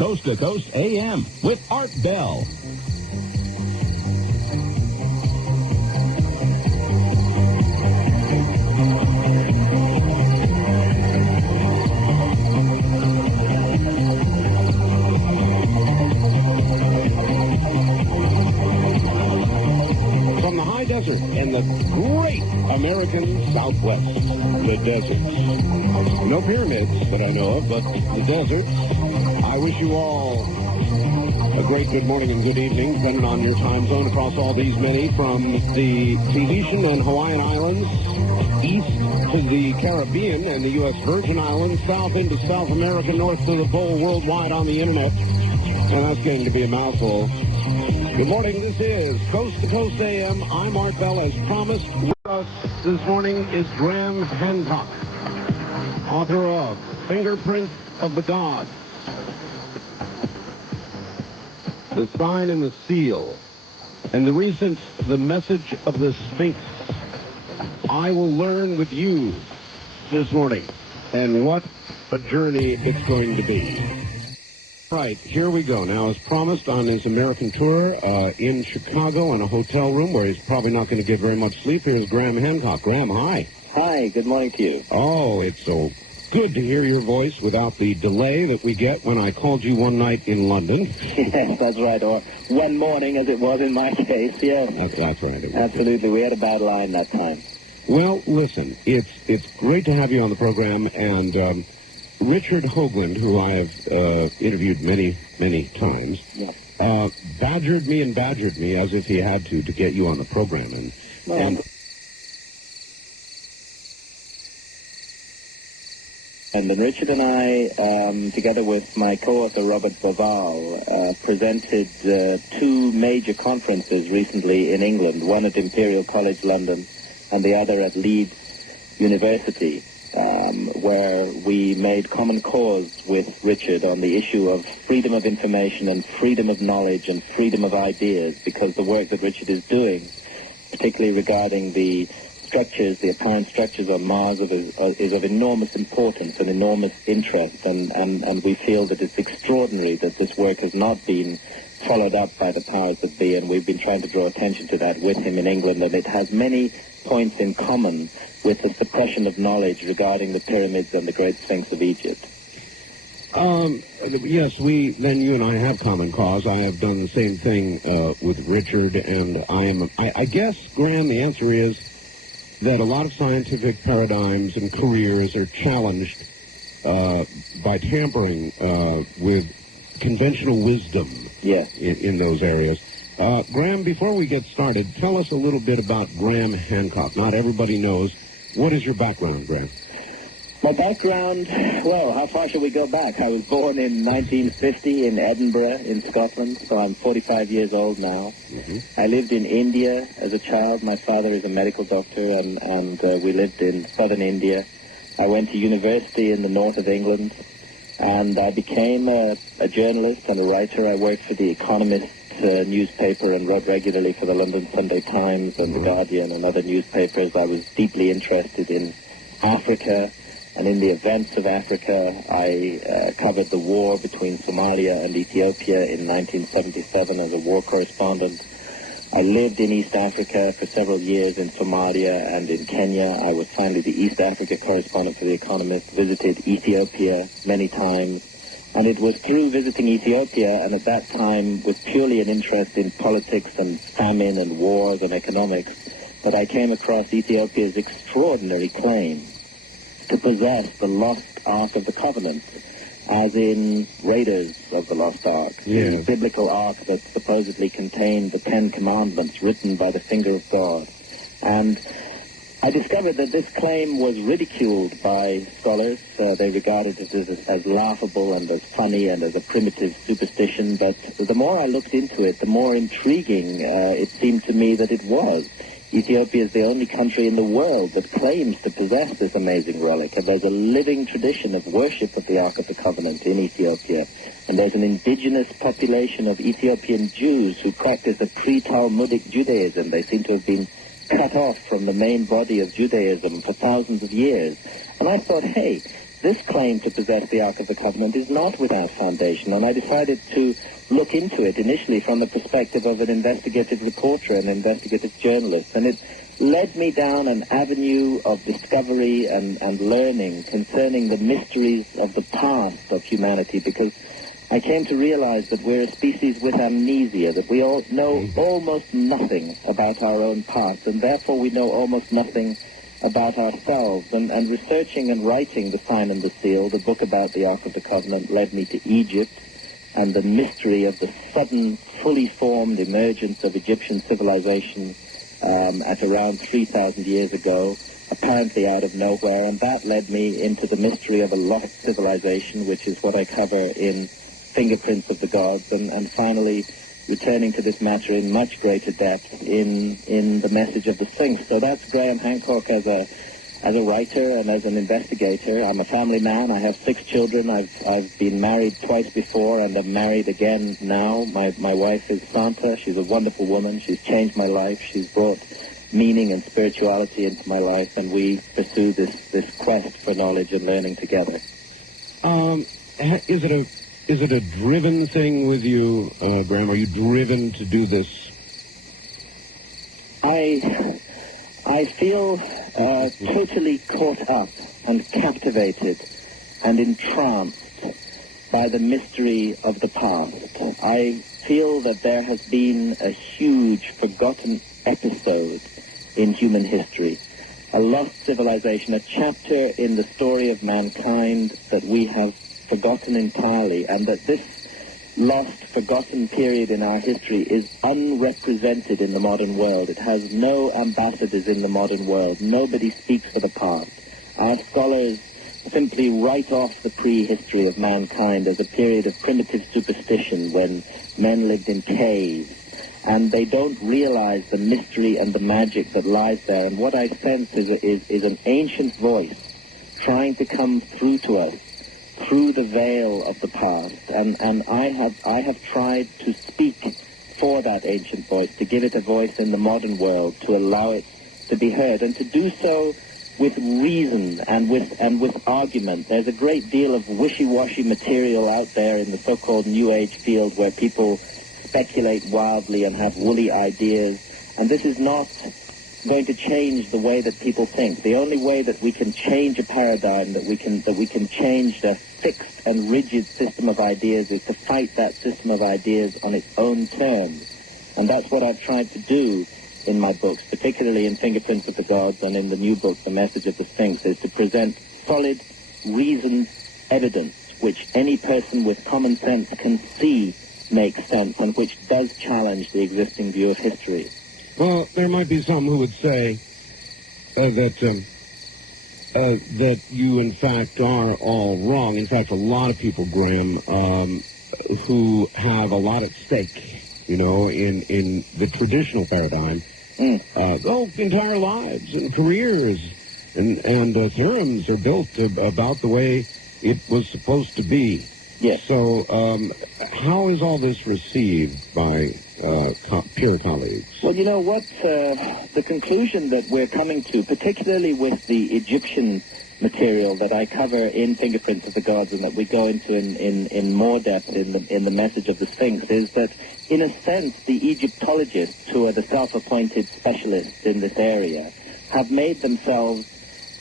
Coast to Coast AM with Art Bell. From the high desert and the great American Southwest, the deserts. No pyramids that I know of, but the deserts. I wish you all a great good morning and good evening, depending on your time zone across all these many, from the Tahitian and Hawaiian Islands, east to the Caribbean and the U.S. Virgin Islands, south into South America, north to the pole, worldwide on the internet. And that's getting to be a mouthful. Good morning, this is Coast to Coast AM. I'm Art Bell, as promised. With us this morning is Graham Hancock, author of Fingerprints of the Gods, The Sign and the Seal, and the recent The Message of the Sphinx. I will learn with you this morning, and what a journey it's going to be. Right, here we go. Now, as promised, on his American tour in Chicago in a hotel room where he's probably not going to get very much sleep, here's Graham Hancock. Graham, hi. Hi, good morning to you. Oh, it's so good to hear your voice without the delay that we get when I called you one night in London. Yes, that's right, or one morning as it was in my case, yeah. That's right. Absolutely, we had a bad line that time. Well, listen, it's great to have you on the program, and Richard Hoagland, who I have interviewed many, many times, yes. badgered me as if he had to get you on the program. And then Richard and I, together with my co-author Robert Baval, presented two major conferences recently in England, one at Imperial College London and the other at Leeds University, where we made common cause with Richard on the issue of freedom of information and freedom of knowledge and freedom of ideas, because the work that Richard is doing, particularly regarding the structures, the apparent structures on Mars, is of enormous importance and enormous interest, and we feel that it's extraordinary that this work has not been followed up by the powers that be, and we've been trying to draw attention to that with him in England, and it has many points in common with the suppression of knowledge regarding the pyramids and the Great Sphinx of Egypt. Yes, you and I have common cause. I have done the same thing with Richard, and I guess, Graham, the answer is that a lot of scientific paradigms and careers are challenged by tampering with conventional wisdom. Yes. In those areas. Graham, before we get started, tell us a little bit about Graham Hancock. Not everybody knows. What is your background, Graham? My background, well, how far should we go back? I was born in 1950 in Edinburgh, in Scotland, so I'm 45 years old now. Mm-hmm. I lived in India as a child. My father is a medical doctor, and we lived in southern India. I went to university in the north of England, and I became a journalist and a writer. I worked for The Economist newspaper and wrote regularly for the London Sunday Times and The Guardian and other newspapers. I was deeply interested in Africa and in the events of Africa. I covered the war between Somalia and Ethiopia in 1977 as a war correspondent. I lived in East Africa for several years, in Somalia and in Kenya. I was finally the East Africa correspondent for The Economist, visited Ethiopia many times. And it was through visiting Ethiopia, and at that time with purely an interest in politics and famine and wars and economics, that I came across Ethiopia's extraordinary claim to possess the lost Ark of the Covenant, as in Raiders of the Lost Ark, the biblical ark that supposedly contained the Ten Commandments written by the finger of God. And I discovered that this claim was ridiculed by scholars. They regarded it as laughable and as funny and as a primitive superstition, but the more I looked into it, the more intriguing it seemed to me that it was. Ethiopia is the only country in the world that claims to possess this amazing relic, and there's a living tradition of worship of the Ark of the Covenant in Ethiopia, and there's an indigenous population of Ethiopian Jews who practice a pre-Talmudic Judaism. They seem to have been cut off from the main body of Judaism for thousands of years. And I thought, hey, this claim to possess the Ark of the Covenant is not without foundation, and I decided to look into it initially from the perspective of an investigative reporter, an investigative journalist, and it led me down an avenue of discovery and learning concerning the mysteries of the past of humanity, because I came to realize that we're a species with amnesia, that we all know almost nothing about our own past, and therefore we know almost nothing about ourselves. And researching and writing The Sign and the Seal, the book about the Ark of the Covenant, led me to Egypt and the mystery of the sudden, fully formed emergence of Egyptian civilization at around 3,000 years ago, apparently out of nowhere, and that led me into the mystery of a lost civilization, which is what I cover in Fingerprints of the Gods, and finally returning to this matter in much greater depth in the message of the Sphinx. So that's Graham Hancock as a writer and as an investigator. I'm a family man. I have 6 children. I've been married twice before, and I'm married again now. My wife is Santa. She's a wonderful woman. She's changed my life. She's brought meaning and spirituality into my life, and we pursue this quest for knowledge and learning together. Is it a driven thing with you, Graham? Are you driven to do this? I feel totally caught up and captivated and entranced by the mystery of the past. I feel that there has been a huge forgotten episode in human history, a lost civilization, a chapter in the story of mankind that we have forgotten entirely, and that this lost, forgotten period in our history is unrepresented in the modern world. It has no ambassadors in the modern world. Nobody speaks for the past. Our scholars simply write off the prehistory of mankind as a period of primitive superstition when men lived in caves, and they don't realize the mystery and the magic that lies there. And what I sense is an ancient voice trying to come through to us through the veil of the past, and I have tried to speak for that ancient voice, to give it a voice in the modern world, to allow it to be heard, and to do so with reason and with argument. There's a great deal of wishy-washy material out there in the so-called New Age field where people speculate wildly and have woolly ideas, and this is not going to change the way that people think. The only way that we can change a paradigm, that we can change the fixed and rigid system of ideas, is to fight that system of ideas on its own terms. And that's what I've tried to do in my books, particularly in Fingerprints of the Gods and in the new book, The Message of the Sphinx, is to present solid, reasoned evidence which any person with common sense can see makes sense and which does challenge the existing view of history. Well, there might be some who would say that you, in fact, are all wrong. In fact, a lot of people, Graham, who have a lot at stake, you know, in the traditional paradigm, entire lives and careers and theorems are built about the way it was supposed to be. Yes. So how is all this received by peer colleagues? Well, you know what? The conclusion that we're coming to, particularly with the Egyptian material that I cover in Fingerprints of the Gods and that we go into in more depth in the Message of the Sphinx, is that, in a sense, the Egyptologists, who are the self-appointed specialists in this area, have made themselves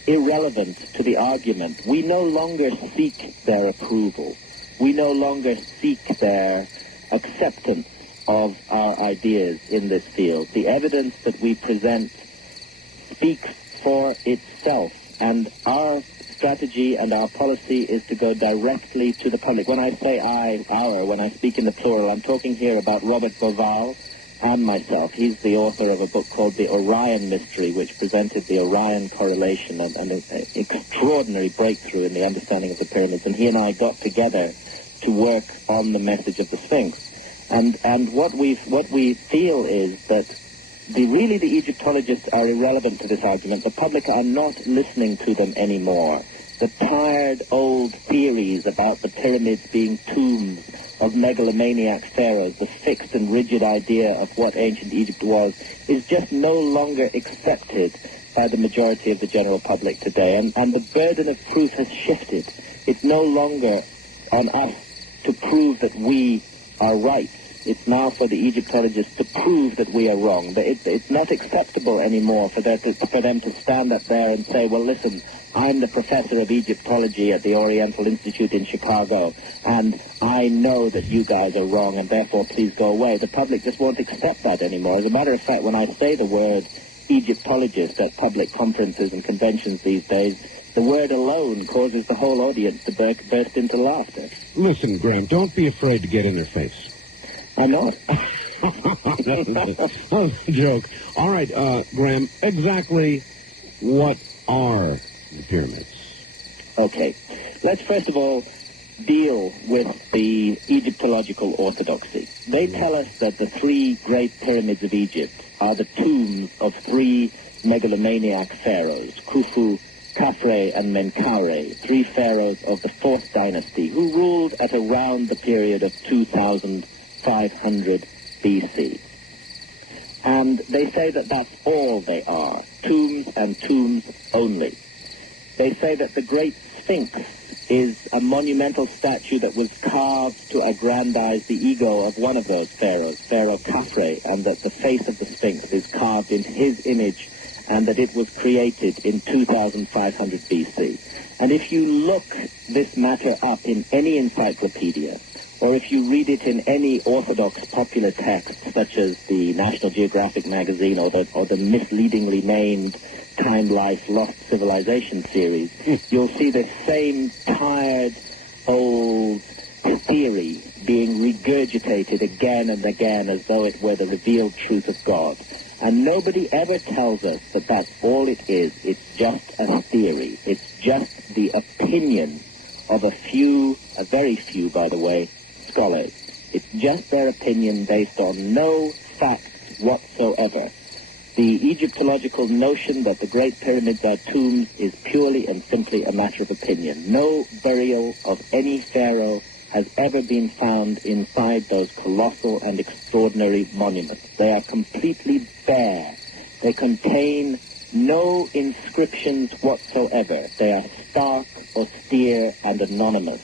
irrelevant to the argument. We no longer seek their approval. We no longer seek their acceptance of our ideas in this field. The evidence that we present speaks for itself, and our strategy and our policy is to go directly to the public. When I say when I speak in the plural, I'm talking here about Robert Bauval and myself. He's the author of a book called The Orion Mystery, which presented the Orion correlation and an extraordinary breakthrough in the understanding of the pyramids. And he and I got together to work on the Message of the Sphinx. And what we feel is that the Egyptologists are irrelevant to this argument. The public are not listening to them anymore. The tired old theories about the pyramids being tombs of megalomaniac pharaohs, the fixed and rigid idea of what ancient Egypt was, is just no longer accepted by the majority of the general public today. And the burden of proof has shifted. It's no longer on us to prove that we are right. It's now for the Egyptologists to prove that we are wrong. It's not acceptable anymore for them to stand up there and say, well, listen, I'm the professor of Egyptology at the Oriental Institute in Chicago, and I know that you guys are wrong, and therefore please go away. The public just won't accept that anymore. As a matter of fact, when I say the word Egyptologist at public conferences and conventions these days, the word alone causes the whole audience to burst into laughter. Listen, Graham, don't be afraid to get in their face. I'm not. Oh, joke. All right, Graham, exactly what are the pyramids? Okay. Let's first of all deal with the Egyptological orthodoxy. They tell us that the three great pyramids of Egypt are the tombs of three megalomaniac pharaohs, Khufu, Khafre, and Menkaure, three pharaohs of the 4th dynasty, who ruled at around the period of 2500 BC. And they say that that's all they are, tombs and tombs only. They say that the Great Sphinx is a monumental statue that was carved to aggrandize the ego of one of those pharaohs, Pharaoh Khafre, and that the face of the Sphinx is carved in his image, and that it was created in 2500 BC. And if you look this matter up in any encyclopedia, or if you read it in any orthodox popular text, such as the National Geographic magazine or the misleadingly named Time Life Lost Civilization series, you'll see the same tired old theory being regurgitated again and again as though it were the revealed truth of God. And nobody ever tells us that that's all it is. It's just a theory. It's just the opinion of a very few, by the way, scholars. It's just their opinion based on no facts whatsoever. The Egyptological notion that the Great Pyramids are tombs is purely and simply a matter of opinion. No burial of any pharaoh has ever been found inside those colossal and extraordinary monuments. They are completely bare. They contain no inscriptions whatsoever. They are stark, austere, and anonymous.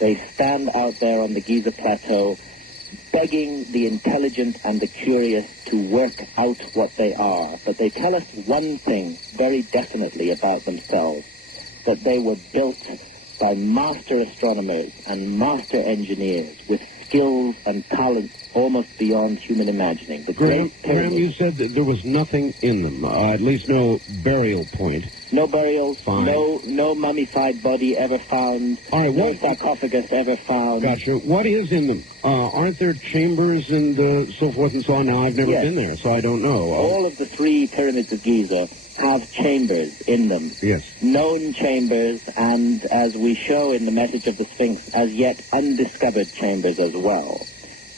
They stand out there on the Giza Plateau, begging the intelligent and the curious to work out what they are. But they tell us one thing very definitely about themselves, that they were built by master astronomers and master engineers with skills and talents almost beyond human imagining. The Graham, you said that there was nothing in them, at least no burial point. No burials, Fine. no mummified body ever found, All right, no sarcophagus ever found. Gotcha. What is in them? Aren't there chambers and so forth and so on? Now, I've never Yes. been there, so I don't know. All of the three pyramids of Giza have chambers in them. Yes. Known chambers, and as we show in the message of the Sphinx, as yet undiscovered chambers as well.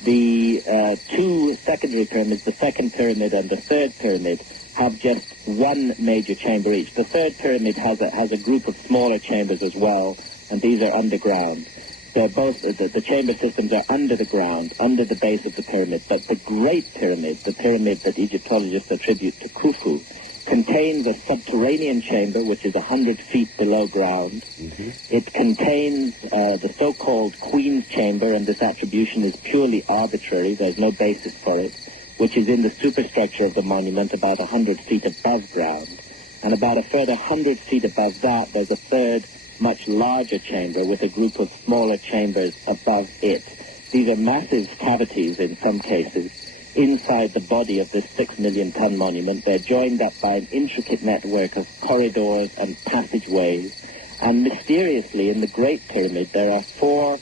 The two secondary pyramids, the second pyramid and the third pyramid, have just one major chamber each. The third pyramid has a group of smaller chambers as well, and these are underground. They're both, the chamber systems are under the ground, under the base of the pyramid, but the Great Pyramid, the pyramid that Egyptologists attribute to Khufu, contains a subterranean chamber which is 100 feet below ground. Mm-hmm. It contains the so-called Queen's Chamber, and this attribution is purely arbitrary. There's no basis for it, which is in the superstructure of the monument about 100 feet above ground. And about a further 100 feet above that, there's a third, much larger chamber with a group of smaller chambers above it. These are massive cavities in some cases inside the body of this 6 million ton monument. They're joined up by an intricate network of corridors and passageways. And mysteriously, in the Great Pyramid, there are 4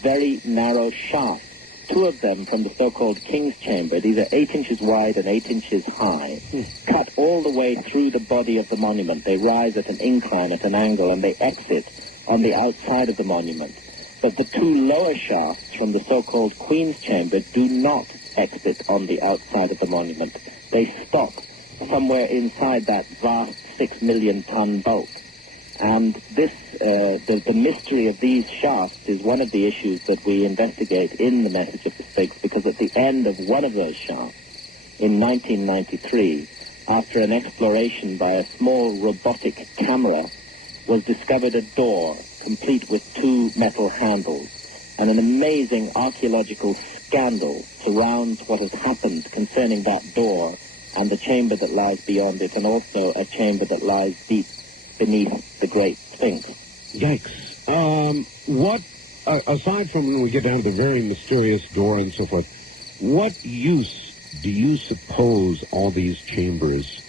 very narrow shafts, 2 of them from the so-called King's Chamber. These are 8 inches wide and 8 inches high, cut all the way through the body of the monument. They rise at an incline, at an angle, and they exit on the outside of the monument. But the 2 lower shafts from the so-called Queen's Chamber do not exit on the outside of the monument. They stop somewhere inside that vast 6 million ton bulk. And this, the mystery of these shafts is one of the issues that we investigate in the message of the Sphinx, because at the end of one of those shafts, in 1993, after an exploration by a small robotic camera, was discovered a door complete with two metal handles, and an amazing archaeological scandal surrounds what has happened concerning that door and the chamber that lies beyond it, and also a chamber that lies deep beneath the Great Sphinx. Yikes. Aside from when we get down to the very mysterious door and so forth, what use do you suppose all these chambers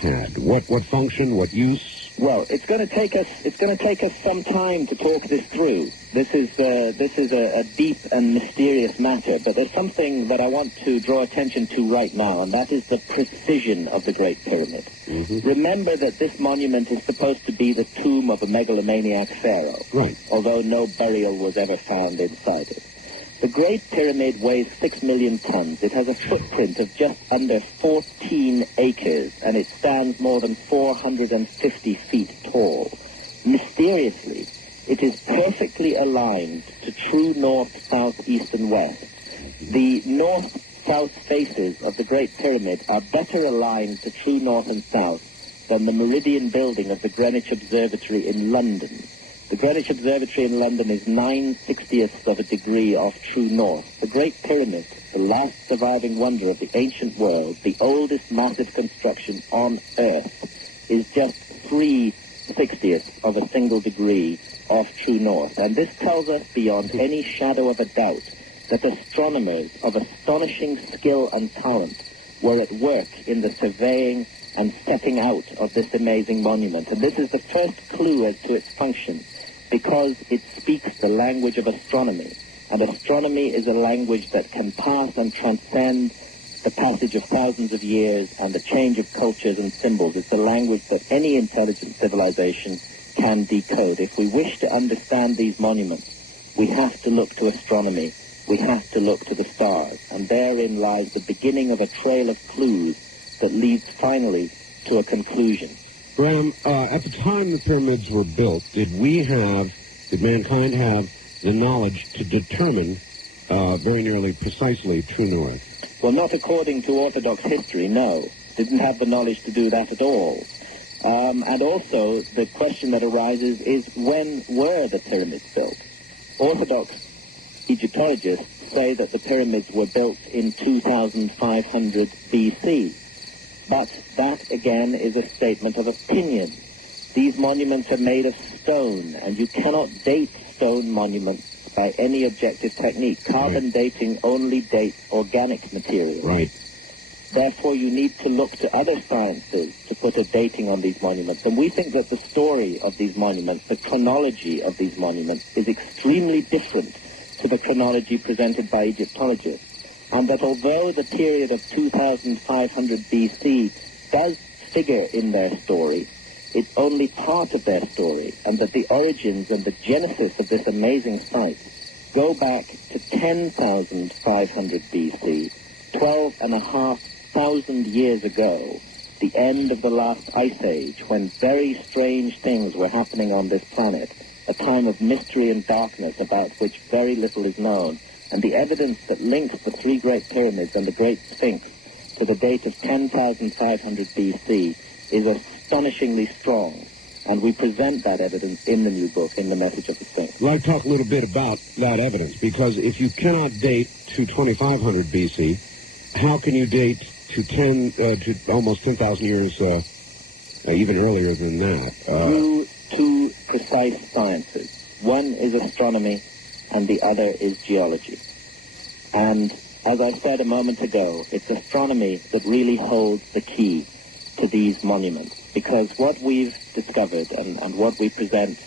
had? What function, what use? Well, it's going to take us some time to talk this through. This is a deep and mysterious matter, but there's something that I want to draw attention to right now, and that is the precision of the Great Pyramid. Mm-hmm. Remember that this monument is supposed to be the tomb of a megalomaniac pharaoh, right, although no burial was ever found inside it. The Great Pyramid weighs 6 million tons. It has a footprint of just under 14 acres, and it stands more than 450 feet tall. Mysteriously, it is perfectly aligned to true north, south, east, and west. The north-south faces of the Great Pyramid are better aligned to true north and south than the meridian building of the Greenwich Observatory in London. The Greenwich Observatory in London is 9/60ths of a degree off true north. The Great Pyramid, the last surviving wonder of the ancient world, the oldest massive construction on Earth, is just 3/60ths of a single degree off true north. And this tells us beyond any shadow of a doubt that astronomers of astonishing skill and talent were at work in the surveying and setting out of this amazing monument. And this is the first clue as to its function, because it speaks the language of astronomy. And astronomy is a language that can pass and transcend the passage of thousands of years and the change of cultures and symbols. It's a language that any intelligent civilization can decode. If we wish to understand these monuments, we have to look to astronomy. We have to look to the stars. And therein lies the beginning of a trail of clues that leads finally to a conclusion. Graham, at the time the pyramids were built, did mankind have the knowledge to determine very nearly precisely true north? Well, not according to Orthodox history, no. Didn't have the knowledge to do that at all. And also, the question that arises is, when were the pyramids built? Orthodox Egyptologists say that the pyramids were built in 2500 BC. But that, again, is a statement of opinion. These monuments are made of stone, and you cannot date stone monuments by any objective technique. Carbon dating only dates organic material. Right. Therefore, you need to look to other sciences to put a dating on these monuments. And we think that the story of these monuments, the chronology of these monuments, is extremely different to the chronology presented by Egyptologists. And that although the period of 2500 BC does figure in their story, it's only part of their story, and that the origins and the genesis of this amazing site go back to 10,500 BC, 12,500 years ago, the end of the last ice age, when very strange things were happening on this planet, a time of mystery and darkness about which very little is known. And the evidence that links the three Great Pyramids and the Great Sphinx to the date of 10,500 BC is astonishingly strong. And we present that evidence in the new book, in The Message of the Sphinx. Well, I'd talk a little bit about that evidence, because if you cannot date to 2500 BC, how can you date to almost 10,000 years, even earlier than now? Through two precise sciences. One is astronomy, and the other is geology. And as I said a moment ago, it's astronomy that really holds the key to these monuments, because what we've discovered and what we present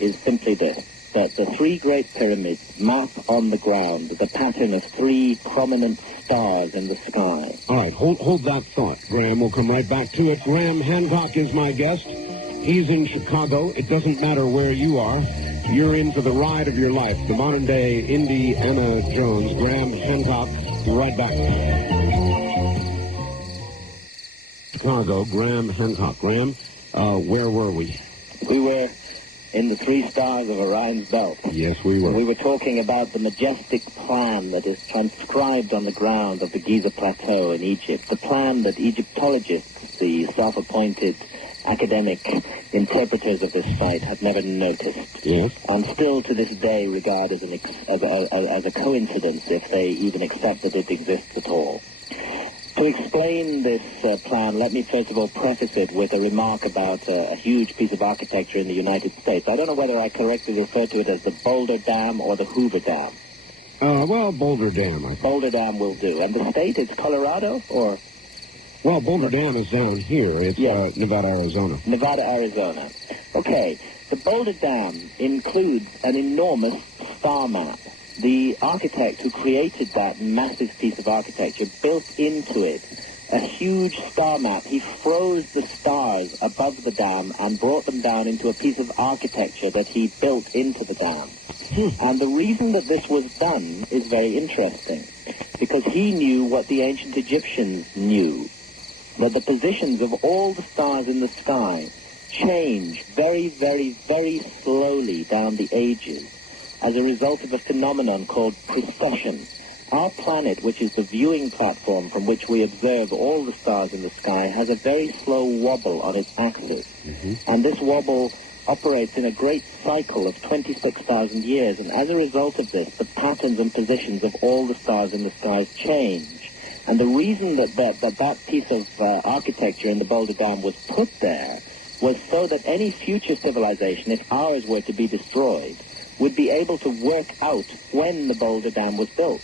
is simply this, that the three Great Pyramids map on the ground the pattern of three prominent stars in the sky. All right, hold that thought, Graham. We'll come right back to it. Graham Hancock is my guest. He's in Chicago. It doesn't matter where you are. You're in for the ride of your life. The modern-day Indiana Jones, Graham Hancock. Right back. Chicago, Graham Hancock. Graham, where were we? We were in the three stars of Orion's belt. Yes, we were. We were talking about the majestic plan that is transcribed on the ground of the Giza Plateau in Egypt, the plan that Egyptologists the self-appointed academic interpreters of this site had never noticed. Yes. And still to this day regard as a coincidence if they even accept that it exists at all. To explain this plan, let me first of all preface it with a remark about a huge piece of architecture in the United States. I don't know whether I correctly refer to it as the Boulder Dam or the Hoover Dam. Well, Boulder Dam, I think. Boulder Dam will do. And the state, it's Colorado, or? Well, Boulder Dam is down here. It's Nevada, Arizona. Nevada, Arizona. Okay. The Boulder Dam includes an enormous star map. The architect who created that massive piece of architecture built into it a huge star map. He froze the stars above the dam and brought them down into a piece of architecture that he built into the dam. And the reason that this was done is very interesting, because he knew what the ancient Egyptians knew, that the positions of all the stars in the sky change very, very, very slowly down the ages as a result of a phenomenon called precession. Our planet, which is the viewing platform from which we observe all the stars in the sky, has a very slow wobble on its axis. And this wobble operates in a great cycle of 26,000 years. And as a result of this, the patterns and positions of all the stars in the skies change. And the reason that piece of architecture in the Boulder Dam was put there was so that any future civilization, if ours were to be destroyed, would be able to work out when the Boulder Dam was built.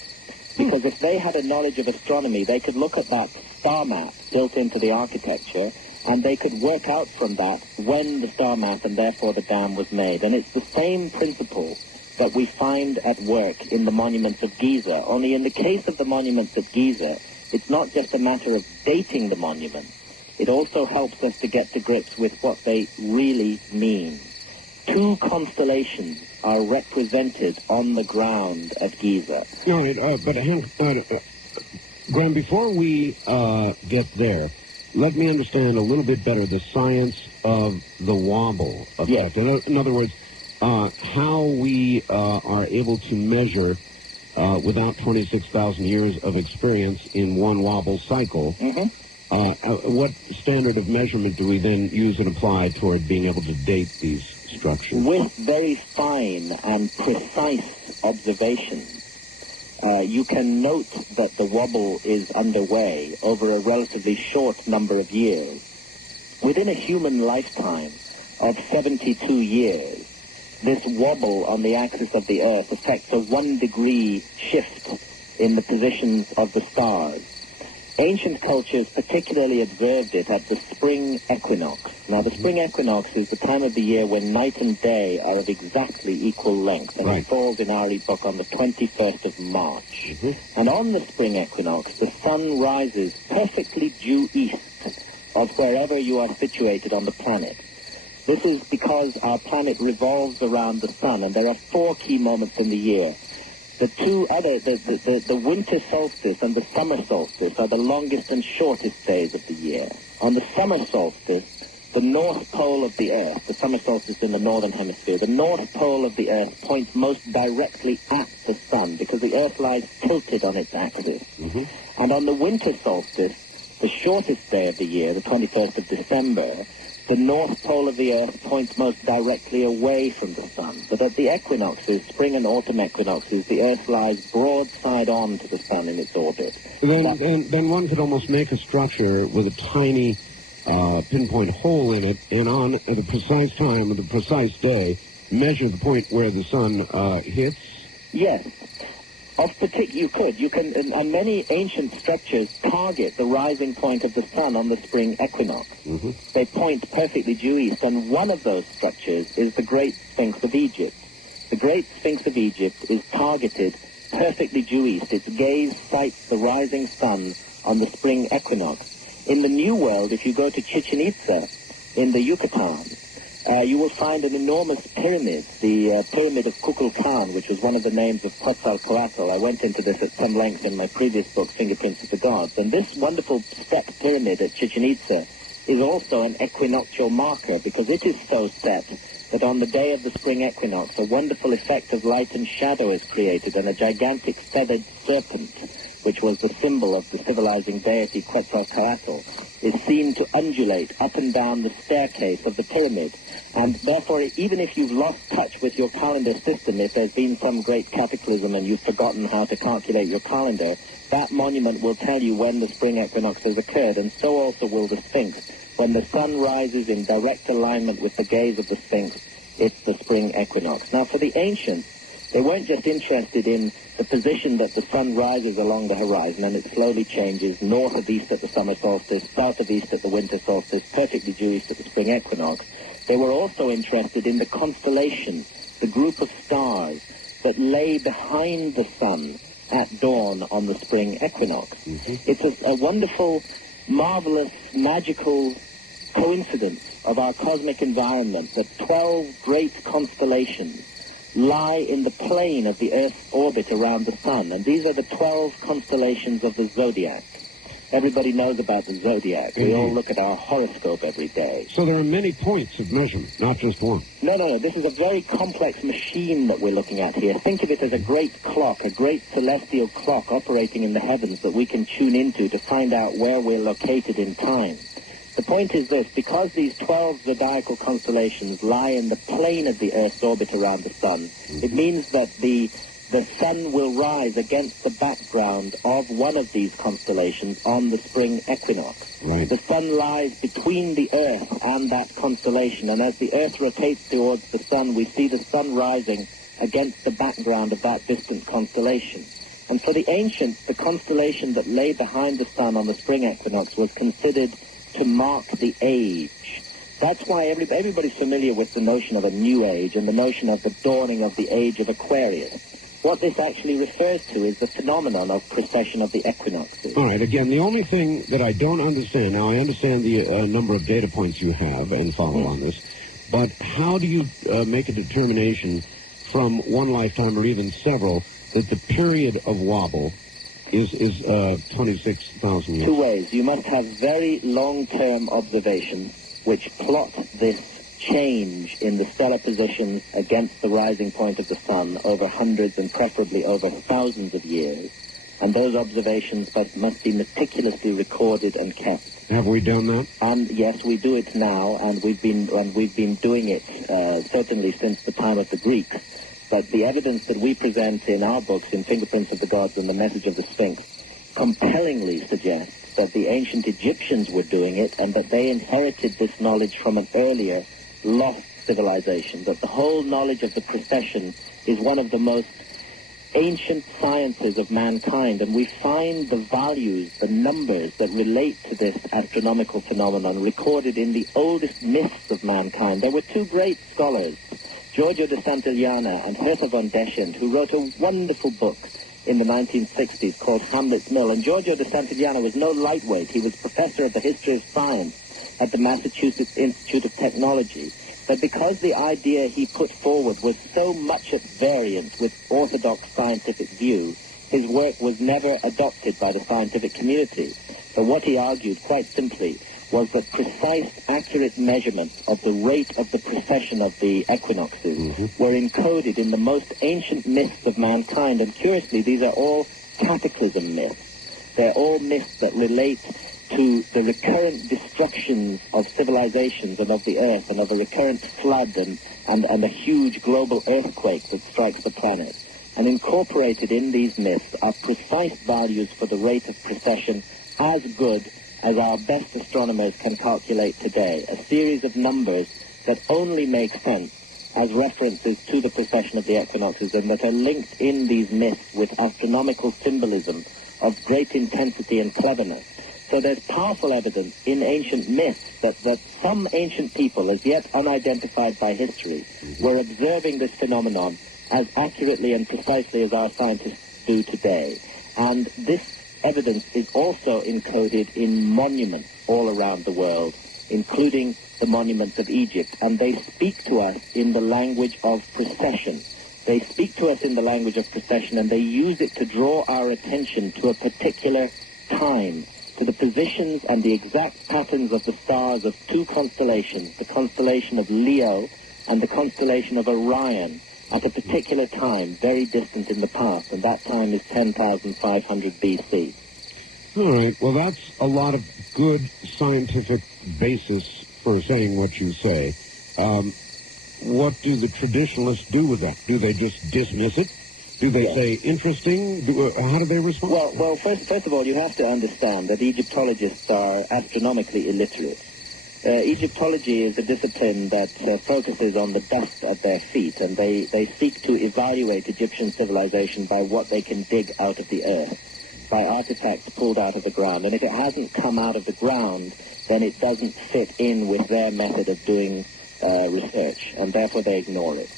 Because if they had a knowledge of astronomy, they could look at that star map built into the architecture, and they could work out from that when the star map and therefore the dam was made. And it's the same principle that we find at work in the monuments of Giza. Only in the case of the monuments at Giza, it's not just a matter of dating the monument. It also helps us to get to grips with what they really mean. Two constellations are represented on the ground at Giza. No, but Graham, before we get there, let me understand a little bit better the science of the wobble effect. Yes. In other words, how we are able to measure, without 26,000 years of experience in one wobble cycle, what standard of measurement do we then use and apply toward being able to date these structures? With very fine and precise observations, you can note that the wobble is underway over a relatively short number of years. Within a human lifetime of 72 years, this wobble on the axis of the Earth affects a 1 degree shift in the positions of the stars. Ancient cultures particularly observed it at the spring equinox. Now, the spring equinox is the time of the year when night and day are of exactly equal length, and it falls in our epoch on the 21st of March. And on the spring equinox, the sun rises perfectly due east of wherever you are situated on the planet. This is because our planet revolves around the sun, and there are 4 key moments in the year. The two other, the winter solstice and the summer solstice are the longest and shortest days of the year. On the summer solstice, the north pole of the Earth, the summer solstice in the northern hemisphere, the north pole of the Earth points most directly at the sun because the Earth lies tilted on its axis. And on the winter solstice, the shortest day of the year, the 21st of December, the north pole of the Earth points most directly away from the sun. But at the equinoxes, spring and autumn equinoxes, the Earth lies broadside on to the sun in its orbit. Then one could almost make a structure with a tiny pinpoint hole in it, and on the precise time of the precise day, measure the point where the sun hits? Yes. You can, on many ancient structures, target the rising point of the sun on the spring equinox. They point perfectly due east, and one of those structures is the Great Sphinx of Egypt. The Great Sphinx of Egypt is targeted perfectly due east. Its gaze sights the rising sun on the spring equinox. In the New World, if you go to Chichen Itza in the Yucatan, you will find an enormous pyramid, the Pyramid of Kukulkan, which was one of the names of Quetzalcoatl. I went into this at some length in my previous book, Fingerprints of the Gods. And this wonderful step pyramid at Chichen Itza is also an equinoctial marker because it is so set that on the day of the spring equinox, a wonderful effect of light and shadow is created, and a gigantic feathered serpent, which was the symbol of the civilizing deity Quetzalcoatl, is seen to undulate up and down the staircase of the pyramid. And therefore, even if you've lost touch with your calendar system, if there's been some great cataclysm and you've forgotten how to calculate your calendar, that monument will tell you when the spring equinox has occurred, and so also will the Sphinx. When the sun rises in direct alignment with the gaze of the Sphinx, it's the spring equinox. Now, for the ancients, they weren't just interested in the position that the sun rises along the horizon and it slowly changes north of east at the summer solstice, south of east at the winter solstice, perfectly due east at the spring equinox. They were also interested in the constellation, the group of stars that lay behind the sun at dawn on the spring equinox. It's a wonderful, marvelous, magical coincidence of our cosmic environment that 12 great constellations lie in the plane of the Earth's orbit around the sun, and these are the 12 constellations of the zodiac. Everybody knows about the zodiac. We all look at our horoscope every day. So there are many points of measurement, not just one. No. This is a very complex machine that we're looking at here. Think of it as a great clock, a great celestial clock operating in the heavens that we can tune into to find out where we're located in time. The point is this: because these 12 zodiacal constellations lie in the plane of the Earth's orbit around the sun, it means that the sun will rise against the background of one of these constellations on the spring equinox. Right. The sun lies between the Earth and that constellation, and as the Earth rotates towards the sun, we see the sun rising against the background of that distant constellation. And for the ancients, the constellation that lay behind the sun on the spring equinox was considered to mark the age. That's why everybody's familiar with the notion of a new age and the notion of the dawning of the age of Aquarius. What this actually refers to is the phenomenon of precession of the equinoxes. All right, again, the only thing that I don't understand, now I understand the number of data points you have and follow on this, but how do you make a determination from one lifetime or even several that the period of wobble is 26,000 years? Two ways. You must have very long-term observations which plot this change in the stellar positions against the rising point of the sun over hundreds and preferably over thousands of years. And those observations must be meticulously recorded and kept. Have we done that? And yes, we do it now, and we've been doing it certainly since the time of the Greeks. But the evidence that we present in our books, in Fingerprints of the Gods and The Message of the Sphinx, compellingly suggests that the ancient Egyptians were doing it and that they inherited this knowledge from an earlier lost civilization, that the whole knowledge of the precession is one of the most ancient sciences of mankind, and we find the values, the numbers that relate to this astronomical phenomenon recorded in the oldest myths of mankind. There were two great scholars, Giorgio de Santillana and Hertha von Deschent, who wrote a wonderful book in the 1960s called Hamlet's Mill. And Giorgio de Santillana was no lightweight. He was professor of the history of science at the Massachusetts Institute of Technology. But because the idea he put forward was so much at variance with orthodox scientific view, his work was never adopted by the scientific community. But what he argued, quite simply, was that precise, accurate measurements of the rate of the precession of the equinoxes were encoded in the most ancient myths of mankind. And curiously, these are all cataclysm myths. They're all myths that relate to the recurrent destructions of civilizations and of the earth, and of a recurrent flood and a huge global earthquake that strikes the planet. And incorporated in these myths are precise values for the rate of precession as good as our best astronomers can calculate today, a series of numbers that only make sense as references to the precession of the equinoxes and that are linked in these myths with astronomical symbolism of great intensity and cleverness. So there's powerful evidence in ancient myths that some ancient people, as yet unidentified by history, were observing this phenomenon as accurately and precisely as our scientists do today. And this evidence is also encoded in monuments all around the world, including the monuments of Egypt. And they speak to us in the language of precession. They speak to us in the language of precession, and they use it to draw our attention to a particular time, to the positions and the exact patterns of the stars of two constellations, the constellation of Leo and the constellation of Orion, at a particular time, very distant in the past, and that time is 10,500 BC. All right. Well, that's a lot of good scientific basis for saying what you say. What do the traditionalists do with that? Do they just dismiss it? Do they say interesting? How do they respond? Well, first of all, you have to understand that Egyptologists are astronomically illiterate. Egyptology is a discipline that focuses on the dust at their feet, and they seek to evaluate Egyptian civilization by what they can dig out of the earth, by artifacts pulled out of the ground. And if it hasn't come out of the ground, then it doesn't fit in with their method of doing research, and therefore they ignore it.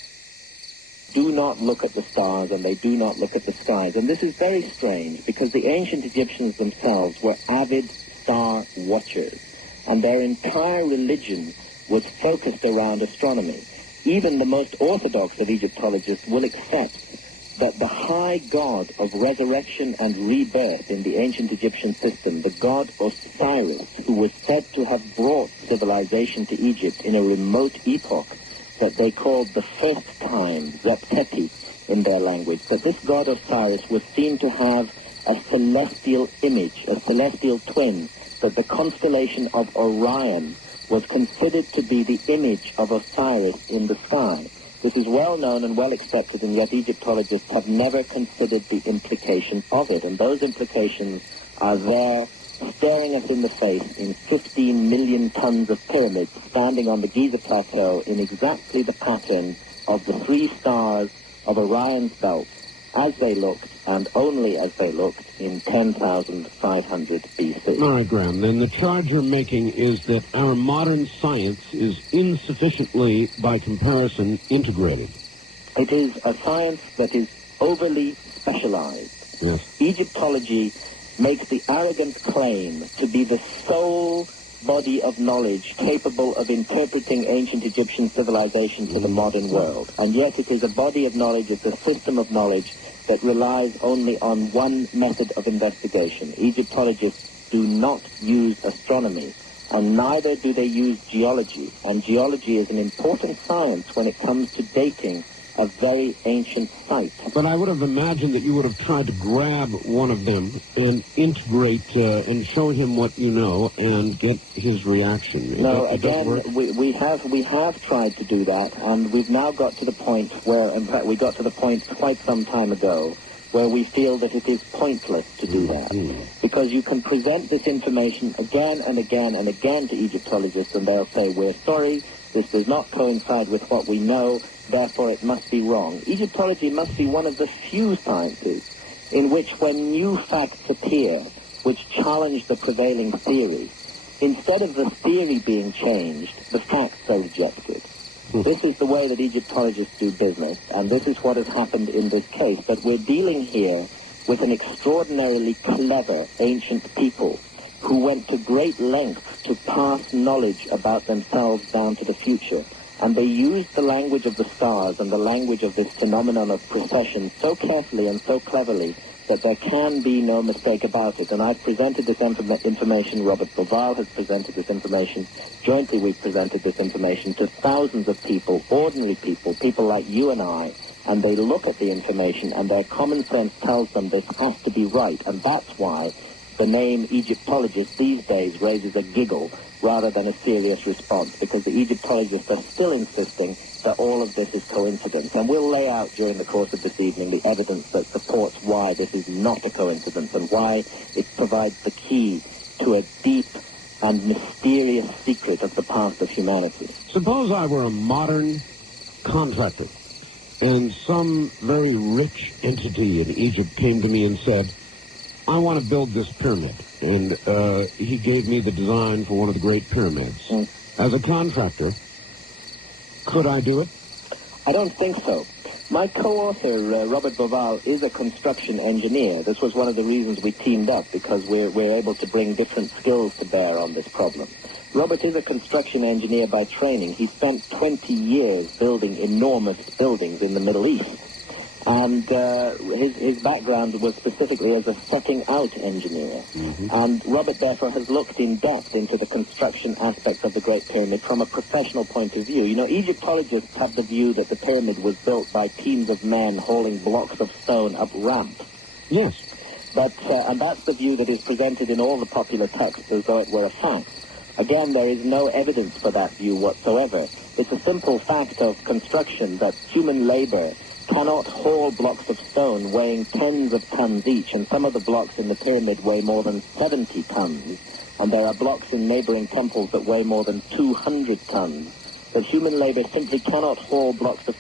Do not look at the stars, and they do not look at the skies. And this is very strange, because the ancient Egyptians themselves were avid star watchers, and their entire religion was focused around astronomy. Even the most orthodox of Egyptologists will accept that the high god of resurrection and rebirth in the ancient Egyptian system, the god Osiris, who was said to have brought civilization to Egypt in a remote epoch that they called the first time, Zeptepi in their language, that this god Osiris was seen to have a celestial image, a celestial twin, that the constellation of Orion was considered to be the image of Osiris in the sky. This is well known and well accepted, and yet Egyptologists have never considered the implication of it. And those implications are there staring us in the face in 15 million tons of pyramids standing on the Giza Plateau in exactly the pattern of the three stars of Orion's belt as they looked, and only as they looked, in 10,500 BC. All right, Graham, then the charge you're making is that our modern science is insufficiently, by comparison, integrated. It is a science that is overly specialized. Yes. Egyptology makes the arrogant claim to be the sole body of knowledge capable of interpreting ancient Egyptian civilization to the modern world. And yet it is a body of knowledge, it's a system of knowledge that relies only on one method of investigation. Egyptologists do not use astronomy, and neither do they use geology. And geology is an important science when it comes to dating a very ancient site. But I would have imagined that you would have tried to grab one of them and integrate and show him what you know and get his reaction. No, again, we have tried to do that, and we've now got to the point where, in fact, we got to the point quite some time ago, where we feel that it is pointless to do that. Because you can present this information again and again and again to Egyptologists, and they'll say, we're sorry, this does not coincide with what we know, therefore it must be wrong. Egyptology must be one of the few sciences in which, when new facts appear which challenge the prevailing theory, instead of the theory being changed, the facts are rejected. This is the way that Egyptologists do business, and this is what has happened in this case. But we're dealing here with an extraordinarily clever ancient people who went to great lengths to pass knowledge about themselves down to the future. And they used the language of the stars and the language of this phenomenon of precession so carefully and so cleverly that there can be no mistake about it. And I've presented this information, Robert Boval has presented this information, jointly we've presented this information to thousands of people, ordinary people, people like you and I, and they look at the information and their common sense tells them this has to be right. And that's why the name Egyptologist these days raises a giggle rather than a serious response, because the Egyptologists are still insisting that all of this is coincidence. And we'll lay out during the course of this evening the evidence that supports why this is not a coincidence and why it provides the key to a deep and mysterious secret of the past of humanity. Suppose I were a modern contractor and some very rich entity in Egypt came to me and said, I want to build this pyramid. And he gave me the design for one of the great pyramids. As a contractor, could I do it? I don't think so. My co-author, Robert Boval, is a construction engineer. This was one of the reasons we teamed up, because we're able to bring different skills to bear on this problem. Robert is a construction engineer by training. He spent 20 years building enormous buildings in the Middle East. And his background was specifically as a setting-out engineer. And Robert, therefore, has looked in depth into the construction aspects of the Great Pyramid from a professional point of view. You know, Egyptologists have the view that the pyramid was built by teams of men hauling blocks of stone up ramps. Yes. And that's the view that is presented in all the popular texts as though it were a fact. Again, there is no evidence for that view whatsoever. It's a simple fact of construction that human labor cannot haul blocks of stone weighing tens of tons each, and some of the blocks in the pyramid weigh more than 70 tons, and there are blocks in neighboring temples that weigh more than 200 tons. That human labor simply cannot haul blocks of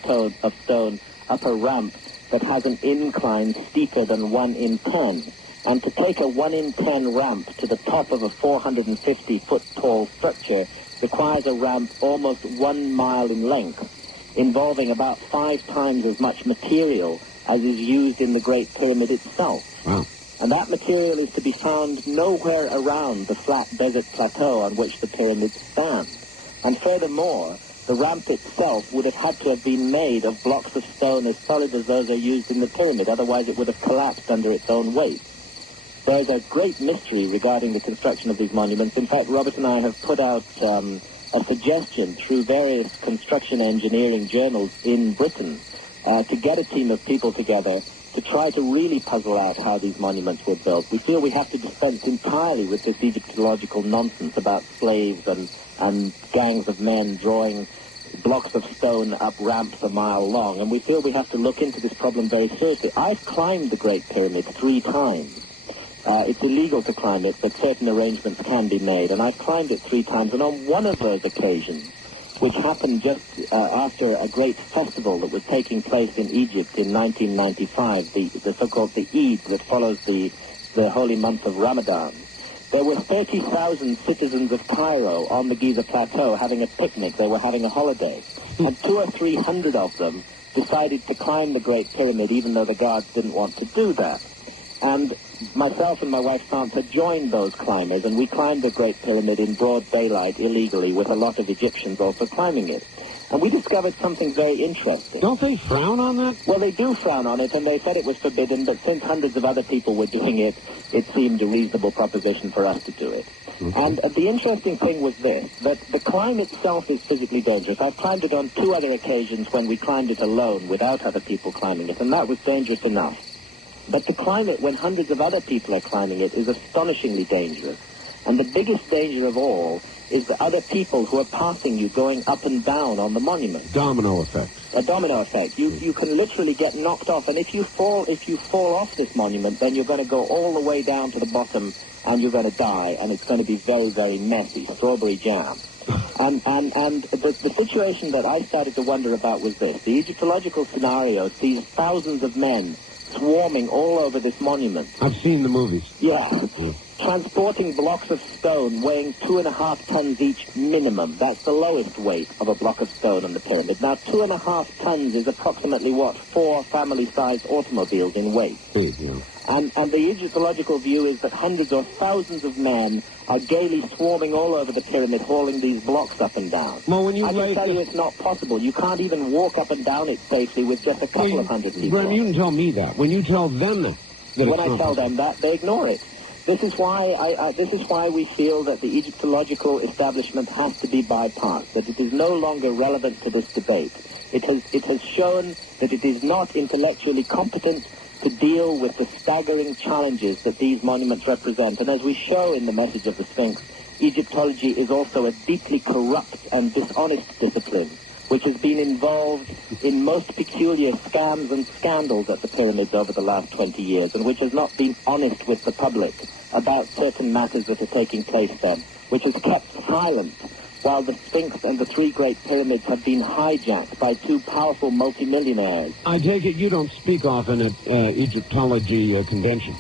stone up a ramp that has an incline steeper than 1 in 10. And to take a 1 in 10 ramp to the top of a 450-foot tall structure requires a ramp almost 1 mile in length, involving about 5 times as much material as is used in the Great Pyramid itself. Wow. And that material is to be found nowhere around the flat desert plateau on which the pyramids stand. And furthermore, the ramp itself would have had to have been made of blocks of stone as solid as those are used in the pyramid, otherwise it would have collapsed under its own weight. There's a great mystery regarding the construction of these monuments. In fact, Robert and I have put out a suggestion through various construction engineering journals in Britain to get a team of people together to try to really puzzle out how these monuments were built. We feel we have to dispense entirely with this Egyptological nonsense about slaves and gangs of men drawing blocks of stone up ramps a mile long, and we feel we have to look into this problem very seriously. I've climbed the Great Pyramid 3 times. It's illegal to climb it, but certain arrangements can be made, and I've climbed it 3 times, and on one of those occasions, which happened just after a great festival that was taking place in Egypt in 1995, the so-called the Eid that follows the holy month of Ramadan. There were 30,000 citizens of Cairo on the Giza Plateau having a picnic. They were having a holiday. And 200 or 300 of them decided to climb the Great Pyramid, even though the guards didn't want to do that. And myself and my wife's aunt had joined those climbers, and we climbed the Great Pyramid in broad daylight illegally, with a lot of Egyptians also climbing it. And we discovered something very interesting. Don't they frown on that? Well, they do frown on it, and they said it was forbidden, but since hundreds of other people were doing it, it seemed a reasonable proposition for us to do it. Mm-hmm. And the interesting thing was this, that the climb itself is physically dangerous. I've climbed it on 2 other occasions when we climbed it alone without other people climbing it, and that was dangerous enough. But to climb it when hundreds of other people are climbing it is astonishingly dangerous. And the biggest danger of all is the other people who are passing you going up and down on the monument. Domino effect. A domino effect. You can literally get knocked off, and if you fall off this monument, then you're going to go all the way down to the bottom, and you're going to die, and it's going to be very, very messy, strawberry jam. And the situation that I started to wonder about was this. The Egyptological scenario sees thousands of men swarming all over this monument. I've seen the movies. Yeah. Transporting blocks of stone weighing 2.5 tons each minimum. That's the lowest weight of a block of stone on the pyramid. Now, 2.5 tons is approximately, 4 family-sized automobiles in weight. Big, yeah. And the Egyptological view is that hundreds or thousands of men are gaily swarming all over the pyramid, hauling these blocks up and down. Well, when you I can tell you it's not possible. You can't even walk up and down it safely with just a couple of hundred people. Well, you can tell me that. When you tell them that when I tell them that, they ignore it. This is why we feel that the Egyptological establishment has to be bypassed, that it is no longer relevant to this debate. It has shown that it is not intellectually competent to deal with the staggering challenges that these monuments represent. And as we show in the message of the Sphinx, Egyptology is also a deeply corrupt and dishonest discipline, which has been involved in most peculiar scams and scandals at the pyramids over the last 20 years, and which has not been honest with the public about certain matters that are taking place there, which has kept silent while the Sphinx and the 3 Great Pyramids have been hijacked by 2 powerful multimillionaires. I take it you don't speak often at Egyptology conventions.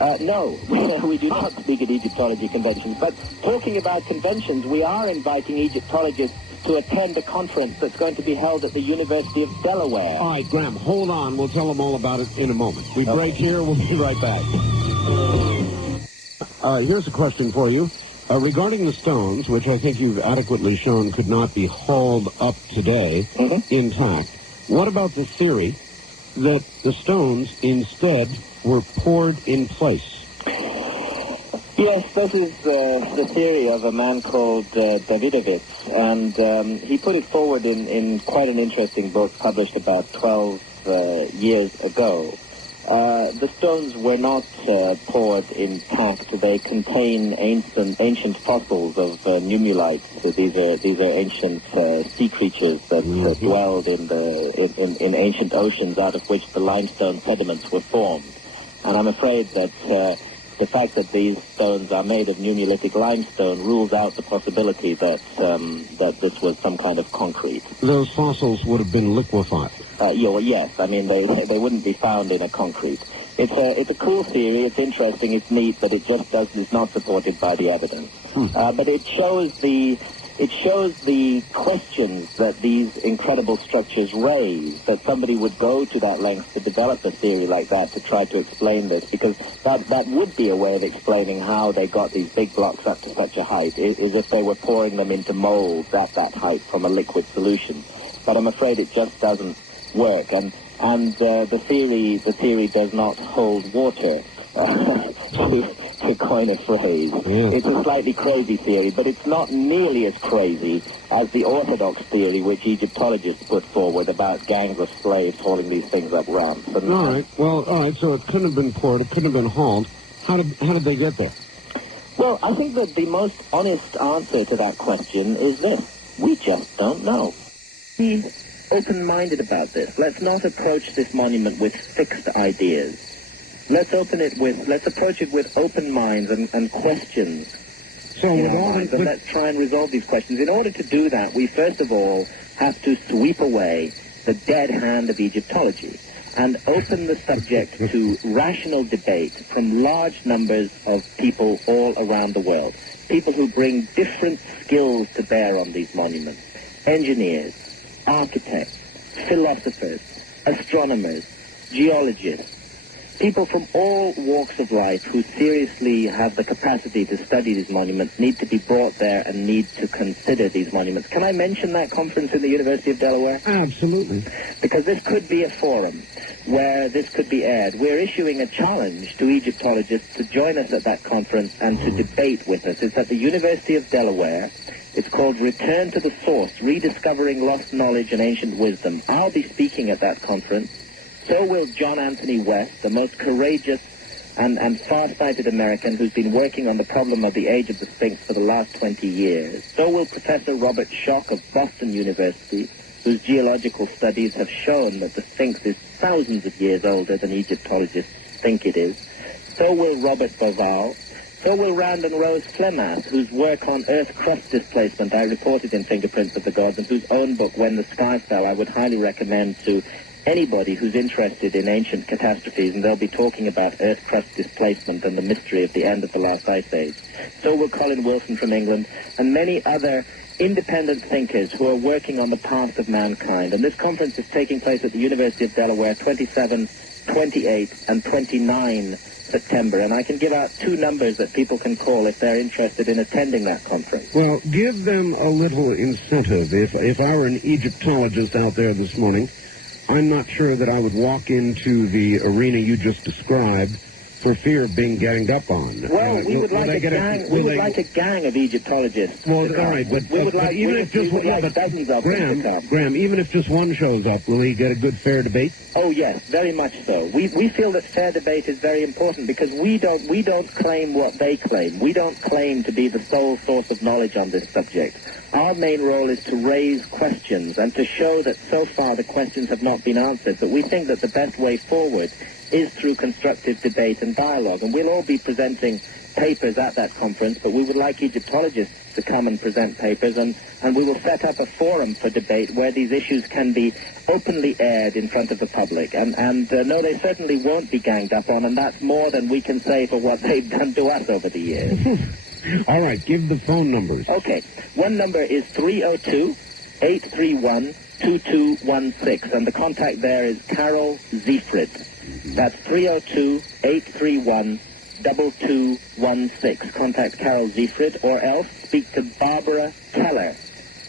No, we do not speak at Egyptology conventions. But talking about conventions, we are inviting Egyptologists to attend a conference that's going to be held at the University of Delaware. All right, Graham, hold on. We'll tell them all about it in a moment. We break here. We'll be right back. Here's a question for you. Regarding the stones, which I think you've adequately shown could not be hauled up today intact, what about the theory that the stones instead were poured in place? Yes, this is the theory of a man called Davidovitz, and he put it forward in quite an interesting book published about 12 years ago. The stones were not poured intact. They contain ancient fossils of nummulites. So these are ancient sea creatures that dwelled in ancient oceans, out of which the limestone sediments were formed. And I'm afraid that the fact that these stones are made of nummulitic limestone rules out the possibility that this was some kind of concrete. Those fossils would have been liquefied. Yes. I mean, they wouldn't be found in a concrete. It's a cool theory. It's interesting. It's neat, but it just is not supported by the evidence. But it shows the questions that these incredible structures raise, that somebody would go to that length to develop a theory like that to try to explain this, because that would be a way of explaining how they got these big blocks up to such a height, is if they were pouring them into molds at that height from a liquid solution. But I'm afraid it just doesn't work, and the theory does not hold water. To coin a phrase. Yeah. It's a slightly crazy theory, but it's not nearly as crazy as the orthodox theory which Egyptologists put forward about gangs of slaves hauling these things up ramps. All right, so it couldn't have been poured, it couldn't have been hauled. How did they get there? Well, I think that the most honest answer to that question is this: we just don't know. Be open-minded about this. Let's not approach this monument with fixed ideas. Let's approach it with open minds and questions. So let's try and resolve these questions. In order to do that, we first of all have to sweep away the dead hand of Egyptology and open the subject to rational debate from large numbers of people all around the world. People who bring different skills to bear on these monuments. Engineers, architects, philosophers, astronomers, geologists, people from all walks of life who seriously have the capacity to study these monuments need to be brought there and need to consider these monuments. Can I mention that conference in the University of Delaware? Absolutely. Because this could be a forum where this could be aired. We're issuing a challenge to Egyptologists to join us at that conference and to debate with us. It's at the University of Delaware. It's called Return to the Source, Rediscovering Lost Knowledge and Ancient Wisdom. I'll be speaking at that conference. So will John Anthony West, the most courageous and far-sighted American who's been working on the problem of the age of the Sphinx for the last 20 years. So will Professor Robert Schoch of Boston University, whose geological studies have shown that the Sphinx is thousands of years older than Egyptologists think it is. So will Robert Bauval. So will Rand and Rose Flemath, whose work on Earth crust displacement I reported in Fingerprints of the Gods, and whose own book, When the Sky Fell, I would highly recommend to anybody who's interested in ancient catastrophes, and they'll be talking about Earth crust displacement and the mystery of the end of the last ice age. So will Colin Wilson from England, and many other independent thinkers who are working on the path of mankind. And this conference is taking place at the University of Delaware, 27, 28, and 29 September. And I can give out two numbers that people can call if they're interested in attending that conference. Well, give them a little incentive. If I were an Egyptologist out there this morning, I'm not sure that I would walk into the arena you just described for fear of being ganged up on. Well, we would like a gang of Egyptologists. Well, all right, but even if just dozens of them to come. Graham, even if just one shows up, will he get a good fair debate? Oh yes, very much so. We feel that fair debate is very important because we don't claim what they claim. We don't claim to be the sole source of knowledge on this subject. Our main role is to raise questions and to show that so far the questions have not been answered. But we think that the best way forward is through constructive debate and dialogue. And we'll all be presenting papers at that conference, but we would like Egyptologists to come and present papers, and we will set up a forum for debate where these issues can be openly aired in front of the public. And no, they certainly won't be ganged up on, and that's more than we can say for what they've done to us over the years. All right, give the phone numbers. Okay. One number is 302-831-2216, and the contact there is Carol Ziefred. That's 302-831-2216. Contact Carol Ziefred, or else speak to Barbara Keller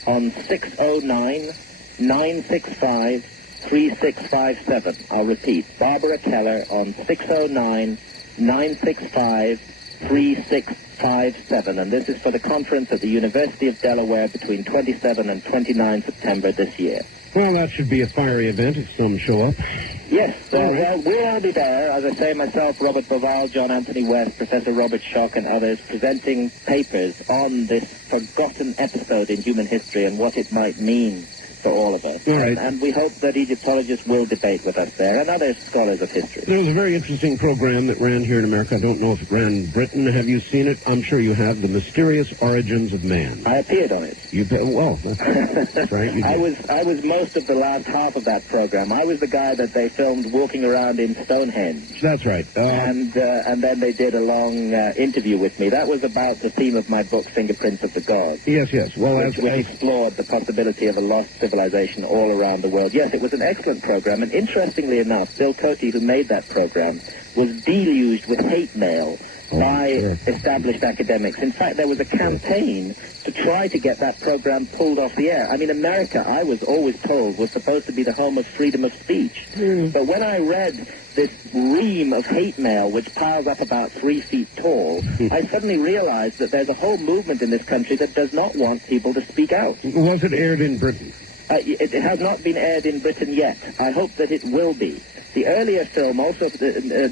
on 609-965-3657. I'll repeat, Barbara Keller on 609-965-3657. And this is for the conference at the University of Delaware between 27 and 29 September this year. Well, that should be a fiery event if some show up. Yeah, Yes, well, we're already there. As I say, myself, Robert Boval, John Anthony West, Professor Robert Schock, and others presenting papers on this forgotten episode in human history and what it might mean for all of us. All right. And we hope that Egyptologists will debate with us there and other scholars of history. There was a very interesting program that ran here in America. I don't know if it ran in Britain. Have you seen it? I'm sure you have. The Mysterious Origins of Man. I appeared on it. Well, that's right. You did. I was most of the last half of that program. I was the guy that they filmed walking around in Stonehenge. That's right. And then they did a long interview with me. That was about the theme of my book, Fingerprints of the Gods. Yes. Well, which explored the possibility of a lost civilization all around the world. Yes, it was an excellent program, and interestingly enough, Bill Coty, who made that program, was deluged with hate mail by established academics. In fact, there was a campaign to try to get that program pulled off the air. I mean, America, I was always told, was supposed to be the home of freedom of speech. But when I read this ream of hate mail, which piles up about 3 feet tall, I suddenly realized that there's a whole movement in this country that does not want people to speak out. Was it aired in Britain? It has not been aired in Britain yet. I hope that it will be. The earlier film, also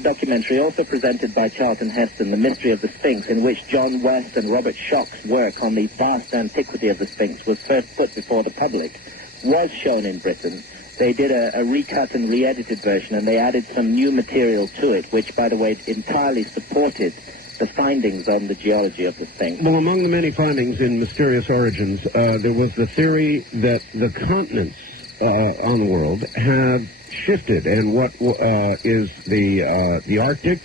documentary, also presented by Charlton Heston, The Mystery of the Sphinx, in which John West and Robert Schock's work on the vast antiquity of the Sphinx was first put before the public, was shown in Britain. They did a recut and re-edited version, and they added some new material to it, which, by the way, entirely supported the findings on the geology of the Sphinx. Well, among the many findings in Mysterious Origins, there was the theory that the continents on the world have shifted, and what is the Arctic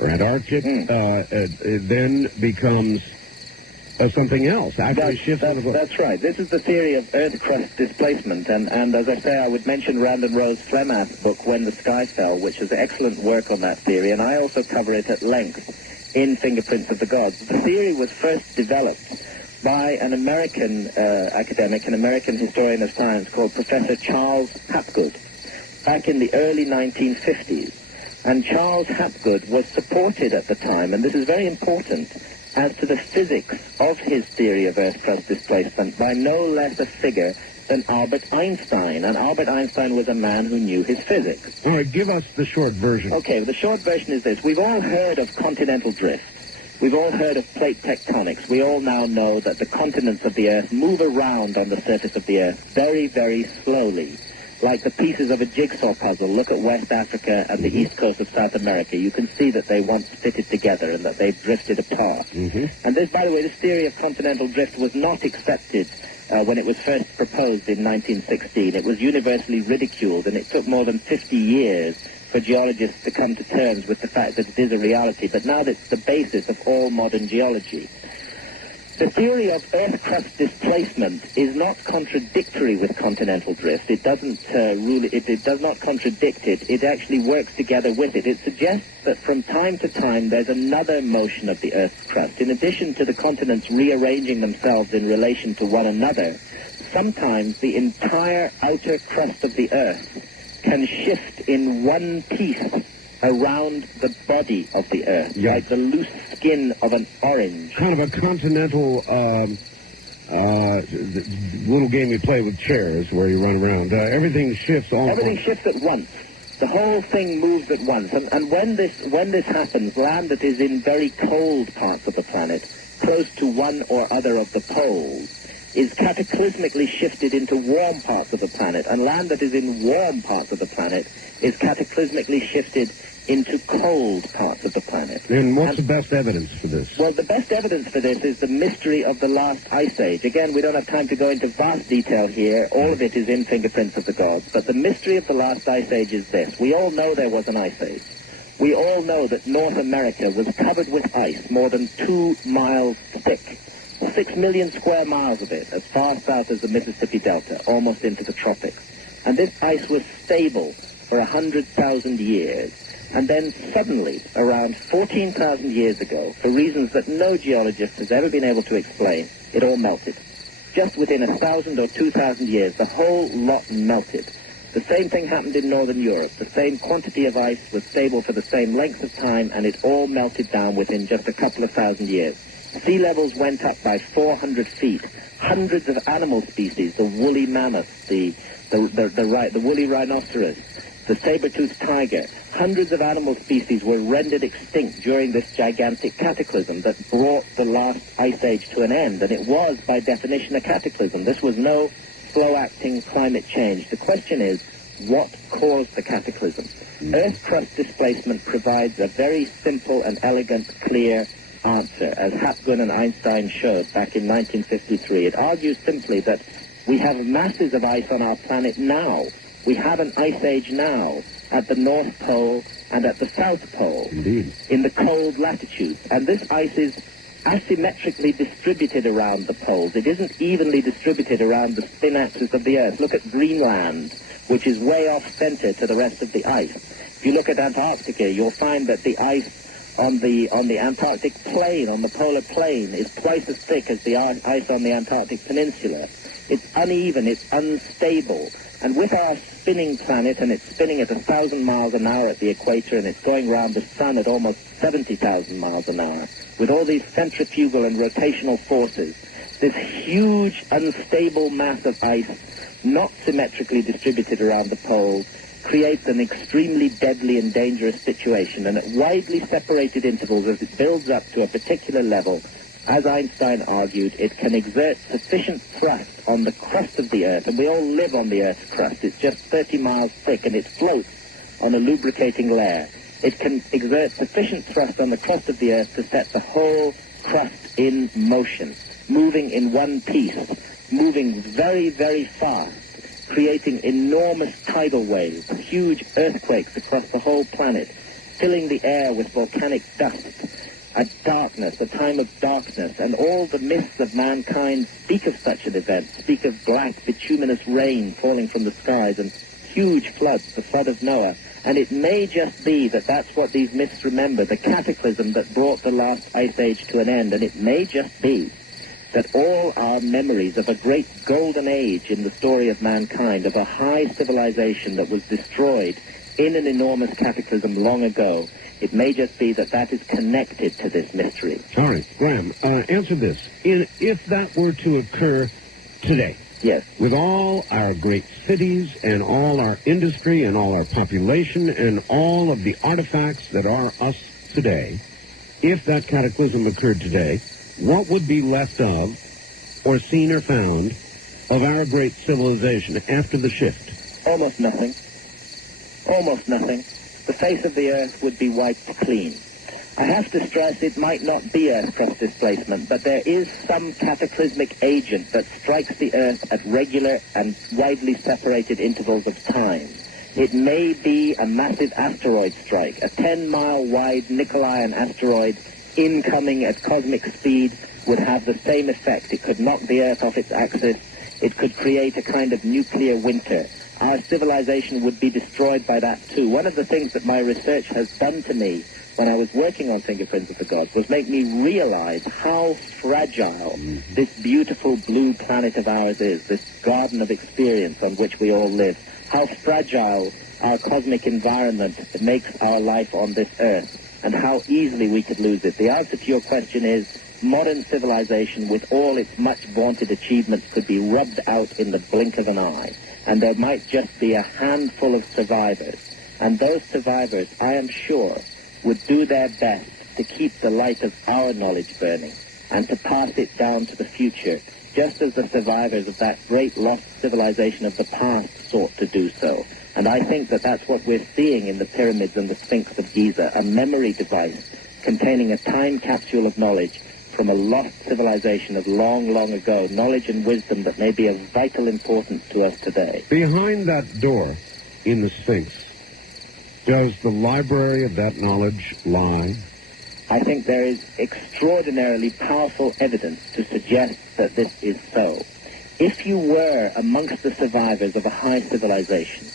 or Antarctic then becomes something else. That's right. This is the theory of Earth crust displacement, and as I say, I would mention Randon Rose Flemath's book, When the Sky Fell, which is excellent work on that theory, and I also cover it at length in Fingerprints of the Gods. The theory was first developed by an American academic, an American historian of science called Professor Charles Hapgood, back in the early 1950s. And Charles Hapgood was supported at the time, and this is very important, as to the physics of his theory of Earth crust displacement by no less a figure than Albert Einstein. And Albert Einstein was a man who knew his physics. All right, give us the short version. Okay, the short version is this. We've all heard of continental drift. We've all heard of plate tectonics. We all now know that the continents of the Earth move around on the surface of the Earth very, very slowly, like the pieces of a jigsaw puzzle. Look at West Africa and the east coast of South America. You can see that they once fitted together and that they've drifted apart. And this, by the way, this theory of continental drift was not accepted when it was first proposed in 1916. It was universally ridiculed, and it took more than 50 years for geologists to come to terms with the fact that it is a reality. But now that's the basis of all modern geology. The theory of Earth crust displacement is not contradictory with continental drift. It doesn't it does not contradict it. It actually works together with it. It suggests that from time to time there's another motion of the Earth's crust. In addition to the continents rearranging themselves in relation to one another, sometimes the entire outer crust of the Earth can shift in one piece around the body of the Earth, like the loose skin of an orange. Kind of a continental little game you play with chairs where you run around. Everything shifts all. Everything shifts at once. The whole thing moves at once. And when this happens, land that is in very cold parts of the planet, close to one or other of the poles, is cataclysmically shifted into warm parts of the planet, and land that is in warm parts of the planet is cataclysmically shifted into cold parts of the planet. And what's the best evidence for this? Well, the best evidence for this is the mystery of the last ice age. Again, we don't have time to go into vast detail here. All of it is in Fingerprints of the Gods. But the mystery of the last ice age is this. We all know there was an ice age. We all know that North America was covered with ice more than 2 miles thick. 6 million square miles of it, as far south as the Mississippi Delta, almost into the tropics. And this ice was stable for 100,000 years. And then suddenly, around 14,000 years ago, for reasons that no geologist has ever been able to explain, it all melted. Just within 1,000 or 2,000 years, the whole lot melted. The same thing happened in northern Europe. The same quantity of ice was stable for the same length of time, and it all melted down within just a couple of thousand years. Sea levels went up by 400 feet. Hundreds of animal species, the woolly mammoth, the woolly rhinoceros, the saber-toothed tiger. Hundreds of animal species were rendered extinct during this gigantic cataclysm that brought the last ice age to an end, and it was, by definition, a cataclysm. This was no slow-acting climate change. The question is, what caused the cataclysm? Earth crust displacement provides a very simple and elegant, clear answer, as Hapgood and Einstein showed back in 1953. It argues simply that we have masses of ice on our planet now. We have an ice age now at the North Pole and at the South Pole. Indeed. In the cold latitudes. And this ice is asymmetrically distributed around the poles. It isn't evenly distributed around the spin axis of the Earth. Look at Greenland, which is way off center to the rest of the ice. If you look at Antarctica, you'll find that the ice on the Antarctic plain, on the polar plain, is twice as thick as the ice on the Antarctic Peninsula. It's uneven, it's unstable. And with our spinning planet, and it's spinning at 1,000 miles an hour at the equator, and it's going around the sun at almost 70,000 miles an hour, with all these centrifugal and rotational forces, this huge, unstable mass of ice, not symmetrically distributed around the poles, creates an extremely deadly and dangerous situation. And at widely separated intervals, as it builds up to a particular level, as Einstein argued, it can exert sufficient thrust on the crust of the Earth, and we all live on the Earth's crust. It's just 30 miles thick, and it floats on a lubricating layer. It can exert sufficient thrust on the crust of the Earth to set the whole crust in motion, moving in one piece, moving very, very fast, creating enormous tidal waves, huge earthquakes across the whole planet, filling the air with volcanic dust, a darkness, a time of darkness, and all the myths of mankind speak of such an event, speak of black, bituminous rain falling from the skies and huge floods, the flood of Noah. And it may just be that that's what these myths remember, the cataclysm that brought the last ice age to an end. And it may just be that all our memories of a great golden age in the story of mankind, of a high civilization that was destroyed in an enormous cataclysm long ago, it may just be that that is connected to this mystery. All right, Graham, answer this. If that were to occur today, yes, with all our great cities and all our industry and all our population and all of the artifacts that are us today, if that cataclysm occurred today, what would be left of, or seen or found, of our great civilization after the shift? Almost nothing. Almost nothing. The face of the Earth would be wiped clean. I have to stress it might not be Earth crust displacement, but there is some cataclysmic agent that strikes the Earth at regular and widely separated intervals of time. It may be a massive asteroid strike, a 10-mile wide nickel-iron asteroid incoming at cosmic speed would have the same effect. It could knock the Earth off its axis. It could create a kind of nuclear winter. Our civilization would be destroyed by that too. One of the things that my research has done to me when I was working on Fingerprints of the Gods was make me realize how fragile this beautiful blue planet of ours is, this garden of experience on which we all live, how fragile our cosmic environment makes our life on this earth, and how easily we could lose it. The answer to your question is modern civilization, with all its much vaunted achievements, could be rubbed out in the blink of an eye. And there might just be a handful of survivors. And those survivors, I am sure, would do their best to keep the light of our knowledge burning and to pass it down to the future, just as the survivors of that great lost civilization of the past sought to do so. And I think that that's what we're seeing in the pyramids and the Sphinx of Giza, a memory device containing a time capsule of knowledge from a lost civilization of long, long ago, knowledge and wisdom that may be of vital importance to us today. Behind that door in the Sphinx, does the library of that knowledge lie? I think there is extraordinarily powerful evidence to suggest that this is so. If you were amongst the survivors of a high civilization,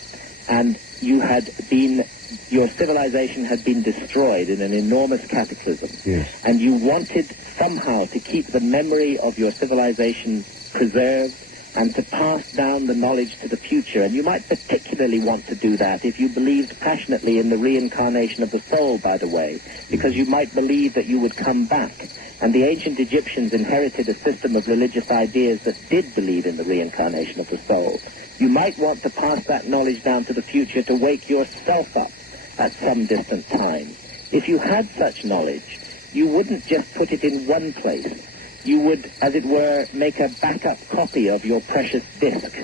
and your civilization had been destroyed in an enormous cataclysm, yes, and you wanted somehow to keep the memory of your civilization preserved and to pass down the knowledge to the future, and you might particularly want to do that if you believed passionately in the reincarnation of the soul, by the way, because you might believe that you would come back. And the ancient Egyptians inherited a system of religious ideas that did believe in the reincarnation of the soul. You might want to pass that knowledge down to the future to wake yourself up at some distant time. If you had such knowledge, you wouldn't just put it in one place. You would, as it were, make a backup copy of your precious disk.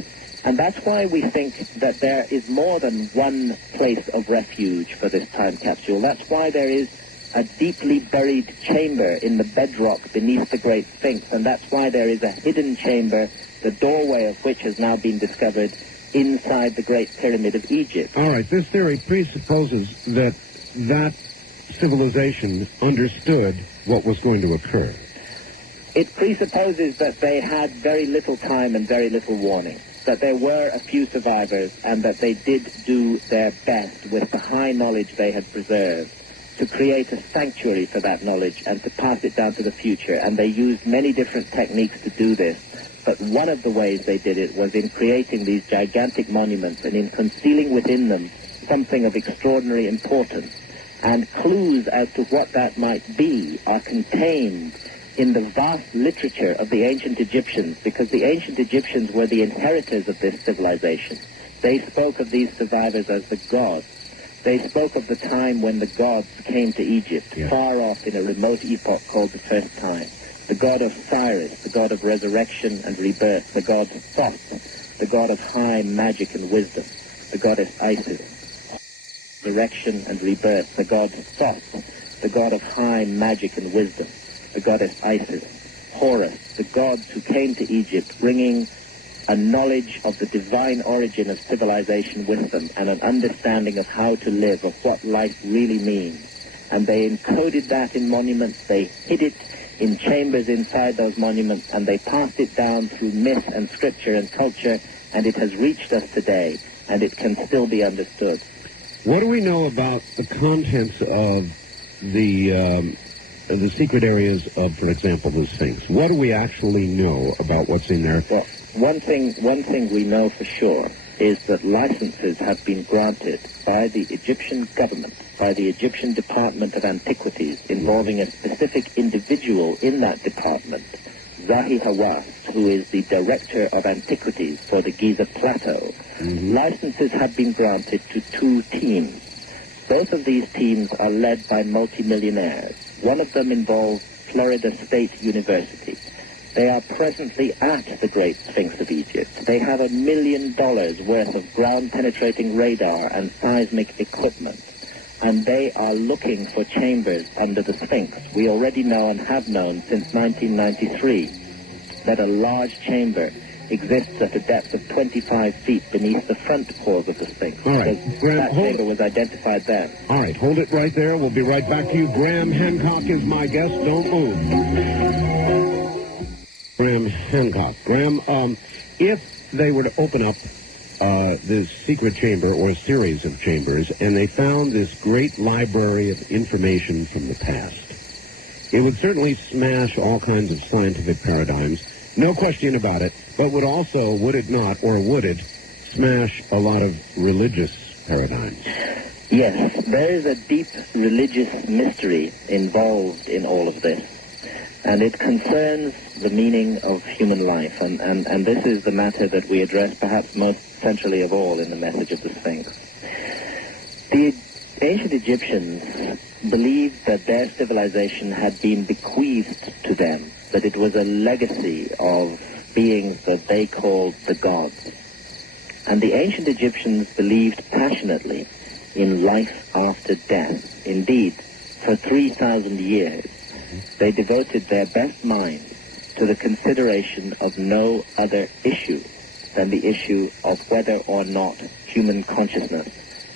And that's why we think that there is more than one place of refuge for this time capsule. That's why there is a deeply buried chamber in the bedrock beneath the Great Sphinx, and that's why there is a hidden chamber, the doorway of which has now been discovered inside the Great Pyramid of Egypt. All right, this theory presupposes that civilization understood what was going to occur. It presupposes that they had very little time and very little warning, that there were a few survivors, and that they did do their best with the high knowledge they had preserved to create a sanctuary for that knowledge and to pass it down to the future. And they used many different techniques to do this. But one of the ways they did it was in creating these gigantic monuments and in concealing within them something of extraordinary importance. And clues as to what that might be are contained in the vast literature of the ancient Egyptians, because the ancient Egyptians were the inheritors of this civilization. They spoke of these survivors as the gods. They spoke of the time when the gods came to Egypt, far off in a remote epoch called the first time. The god of Cyrus, the god of resurrection and rebirth, the god of Thoth, the god of high magic and wisdom, the goddess Isis, resurrection and rebirth, the god of Thoth, the god of high magic and wisdom, the goddess Isis, Horus, the gods who came to Egypt bringing a knowledge of the divine origin of civilization with them and an understanding of how to live, of what life really means. And they encoded that in monuments, they hid it in chambers inside those monuments, and they passed it down through myth and scripture and culture, and it has reached us today, and it can still be understood. What do we know about the contents of the secret areas of, for example, the Sphinx? What do we actually know about what's in there? Well, one thing we know for sure is that licenses have been granted by the Egyptian government, by the Egyptian Department of Antiquities, involving a specific individual in that department, Zahi Hawass, who is the Director of Antiquities for the Giza Plateau. Licenses have been granted to 2 teams. Both of these teams are led by multimillionaires. One of them involves Florida State University. They are presently at the Great Sphinx of Egypt. They have $1 million worth of ground-penetrating radar and seismic equipment, and they are looking for chambers under the Sphinx. We already know and have known since 1993 that a large chamber exists at a depth of 25 feet beneath the front paws of the Sphinx. All right, Graham, that chamber was identified then. All right, hold it right there. We'll be right back to you. Graham Hancock is my guest. Don't move. Graham Hancock. Graham, if they were to open up this secret chamber or a series of chambers and they found this great library of information from the past, it would certainly smash all kinds of scientific paradigms, no question about it, but would it not, or would it, smash a lot of religious paradigms? Yes, there is a deep religious mystery involved in all of this. And it concerns the meaning of human life, and this is the matter that we address perhaps most centrally of all in the message of the Sphinx. The ancient Egyptians believed that their civilization had been bequeathed to them, that it was a legacy of beings that they called the gods. And the ancient Egyptians believed passionately in life after death. Indeed, for 3,000 years, they devoted their best minds to the consideration of no other issue than the issue of whether or not human consciousness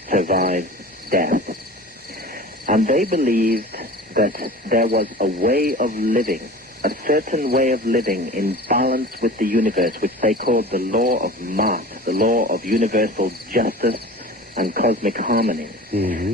survives death. And they believed that there was a way of living, a certain way of living in balance with the universe, which they called the law of Ma'at, the law of universal justice and cosmic harmony,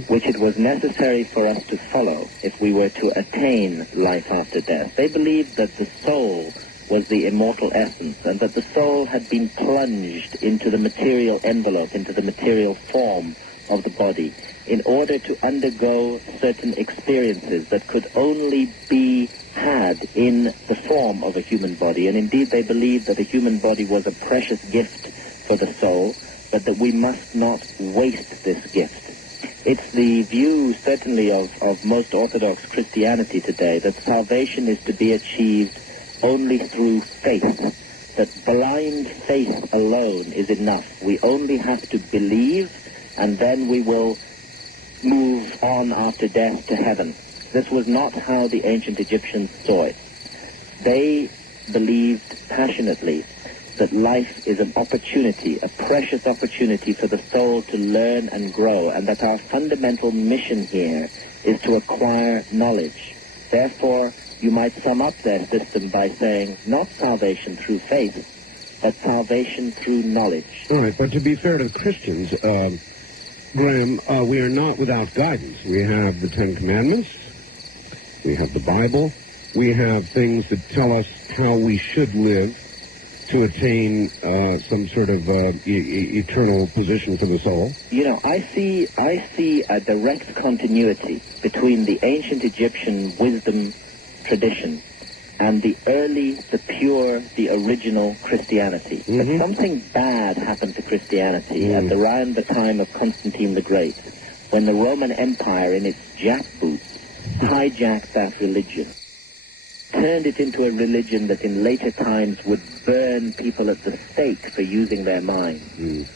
which it was necessary for us to follow if we were to attain life after death. They believed that the soul was the immortal essence, and that the soul had been plunged into the material envelope, into the material form of the body, in order to undergo certain experiences that could only be had in the form of a human body. And indeed, they believed that a human body was a precious gift for the soul, but that we must not waste this gift. It's the view, certainly, of most Orthodox Christianity today, that salvation is to be achieved only through faith, that blind faith alone is enough. We only have to believe, and then we will move on after death to heaven. This was not how the ancient Egyptians saw it. They believed passionately that life is an opportunity, a precious opportunity for the soul to learn and grow, and that our fundamental mission here is to acquire knowledge. Therefore, you might sum up their system by saying, not salvation through faith, but salvation through knowledge. All right, but to be fair to Christians, Graham, we are not without guidance. We have the Ten Commandments, we have the Bible, we have things that tell us how we should live to attain some sort of eternal position for the soul. You know, I see a direct continuity between the ancient Egyptian wisdom tradition and the early, the pure, the original Christianity. But something bad happened to Christianity at around the time of Constantine the Great, when the Roman Empire, in its jackboots, hijacked that religion, turned it into a religion that in later times would burn people at the stake for using their minds.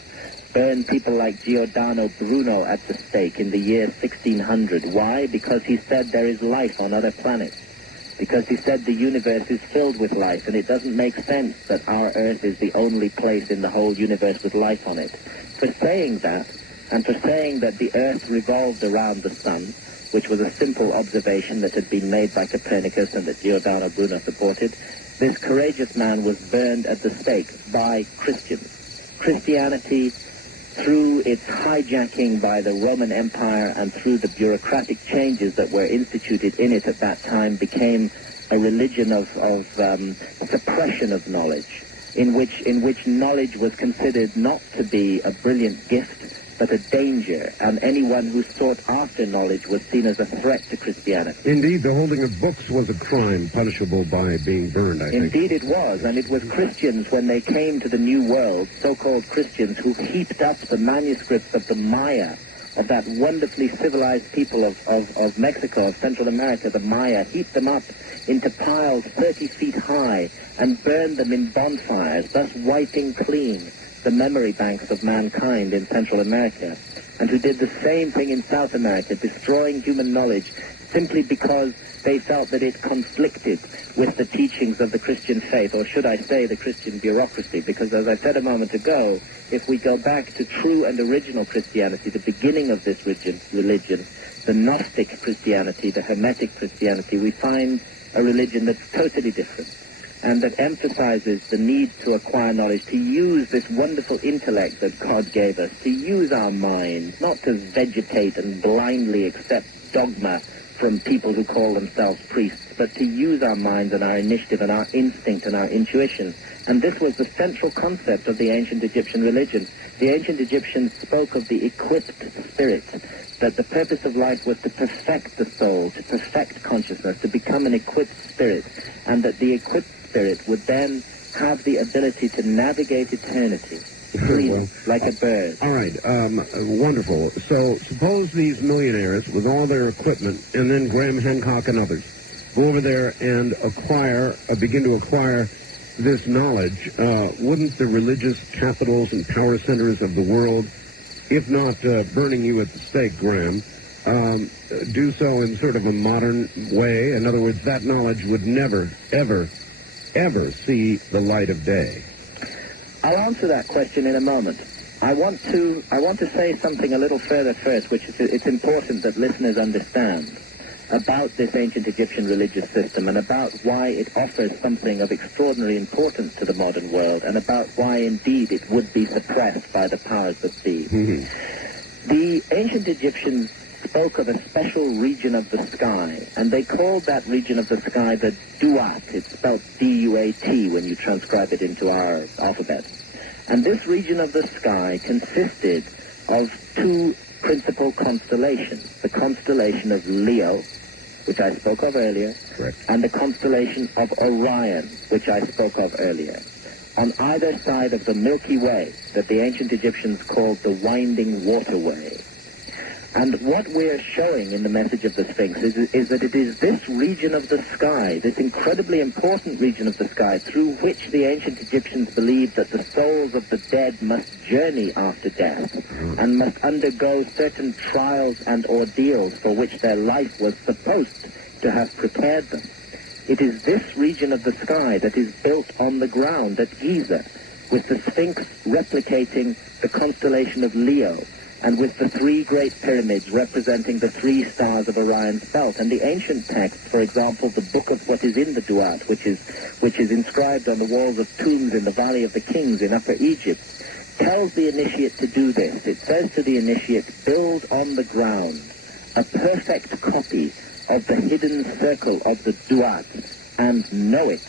Burn people like Giordano Bruno at the stake in the year 1600. Why? Because he said there is life on other planets. Because he said the universe is filled with life, and it doesn't make sense that our Earth is the only place in the whole universe with life on it. For saying that, and for saying that the Earth revolved around the sun, which was a simple observation that had been made by Copernicus and that Giordano Bruno supported, this courageous man was burned at the stake by Christians. Christianity, through its hijacking by the Roman Empire and through the bureaucratic changes that were instituted in it at that time, became a religion of suppression of knowledge, in which knowledge was considered not to be a brilliant gift, but a danger, and anyone who sought after knowledge was seen as a threat to Christianity. Indeed, the holding of books was a crime punishable by being burned, I think. Indeed it was, and it was Christians, when they came to the New World, so-called Christians, who heaped up the manuscripts of the Maya, of that wonderfully civilized people of Mexico, of Central America, the Maya, heaped them up into piles 30 feet high and burned them in bonfires, thus wiping clean the memory banks of mankind in Central America, and who did the same thing in South America, destroying human knowledge simply because they felt that it conflicted with the teachings of the Christian faith, or should I say the Christian bureaucracy, because as I said a moment ago, if we go back to true and original Christianity, the beginning of this religion, the Gnostic Christianity, the Hermetic Christianity, we find a religion that's totally different, and that emphasizes the need to acquire knowledge, to use this wonderful intellect that God gave us, to use our minds, not to vegetate and blindly accept dogma from people who call themselves priests, but to use our minds and our initiative and our instinct and our intuition. And this was the central concept of the ancient Egyptian religion. The ancient Egyptians spoke of the equipped spirit, that the purpose of life was to perfect the soul, to perfect consciousness, to become an equipped spirit, and that the equipped spirit would then have the ability to navigate eternity, freely, like a bird. All right, wonderful. So suppose these millionaires, with all their equipment, and then Graham Hancock and others, go over there and begin to acquire this knowledge. Wouldn't the religious capitals and power centers of the world, if not burning you at the stake, Graham, do so in sort of a modern way? In other words, that knowledge would never, ever see the light of day. I'll answer that question in a moment. I want to say something a little further first, which is it's important that listeners understand about this ancient Egyptian religious system, and about why it offers something of extraordinary importance to the modern world, and about why indeed it would be suppressed by the powers that be. The ancient Egyptians spoke of a special region of the sky, and they called that region of the sky the Duat. It's spelled D-U-A-T when you transcribe it into our alphabet. And this region of the sky consisted of two principal constellations, the constellation of Leo, which I spoke of earlier, correct, and the constellation of Orion, which I spoke of earlier. on either side of the Milky Way that the ancient Egyptians called the winding waterway. And what we're showing in the message of the Sphinx is that it is this region of the sky, this incredibly important region of the sky, through which the ancient Egyptians believed that the souls of the dead must journey after death and must undergo certain trials and ordeals for which their life was supposed to have prepared them. It is this region of the sky that is built on the ground at Giza, with the Sphinx replicating the constellation of Leo, and with the three great pyramids representing the three stars of Orion's belt. And the ancient text, for example, the book of what is in the Duat, which is inscribed on the walls of tombs in the Valley of the Kings in Upper Egypt, tells the initiate to do this. It says to the initiate, build on the ground a perfect copy of the hidden circle of the Duat and know it.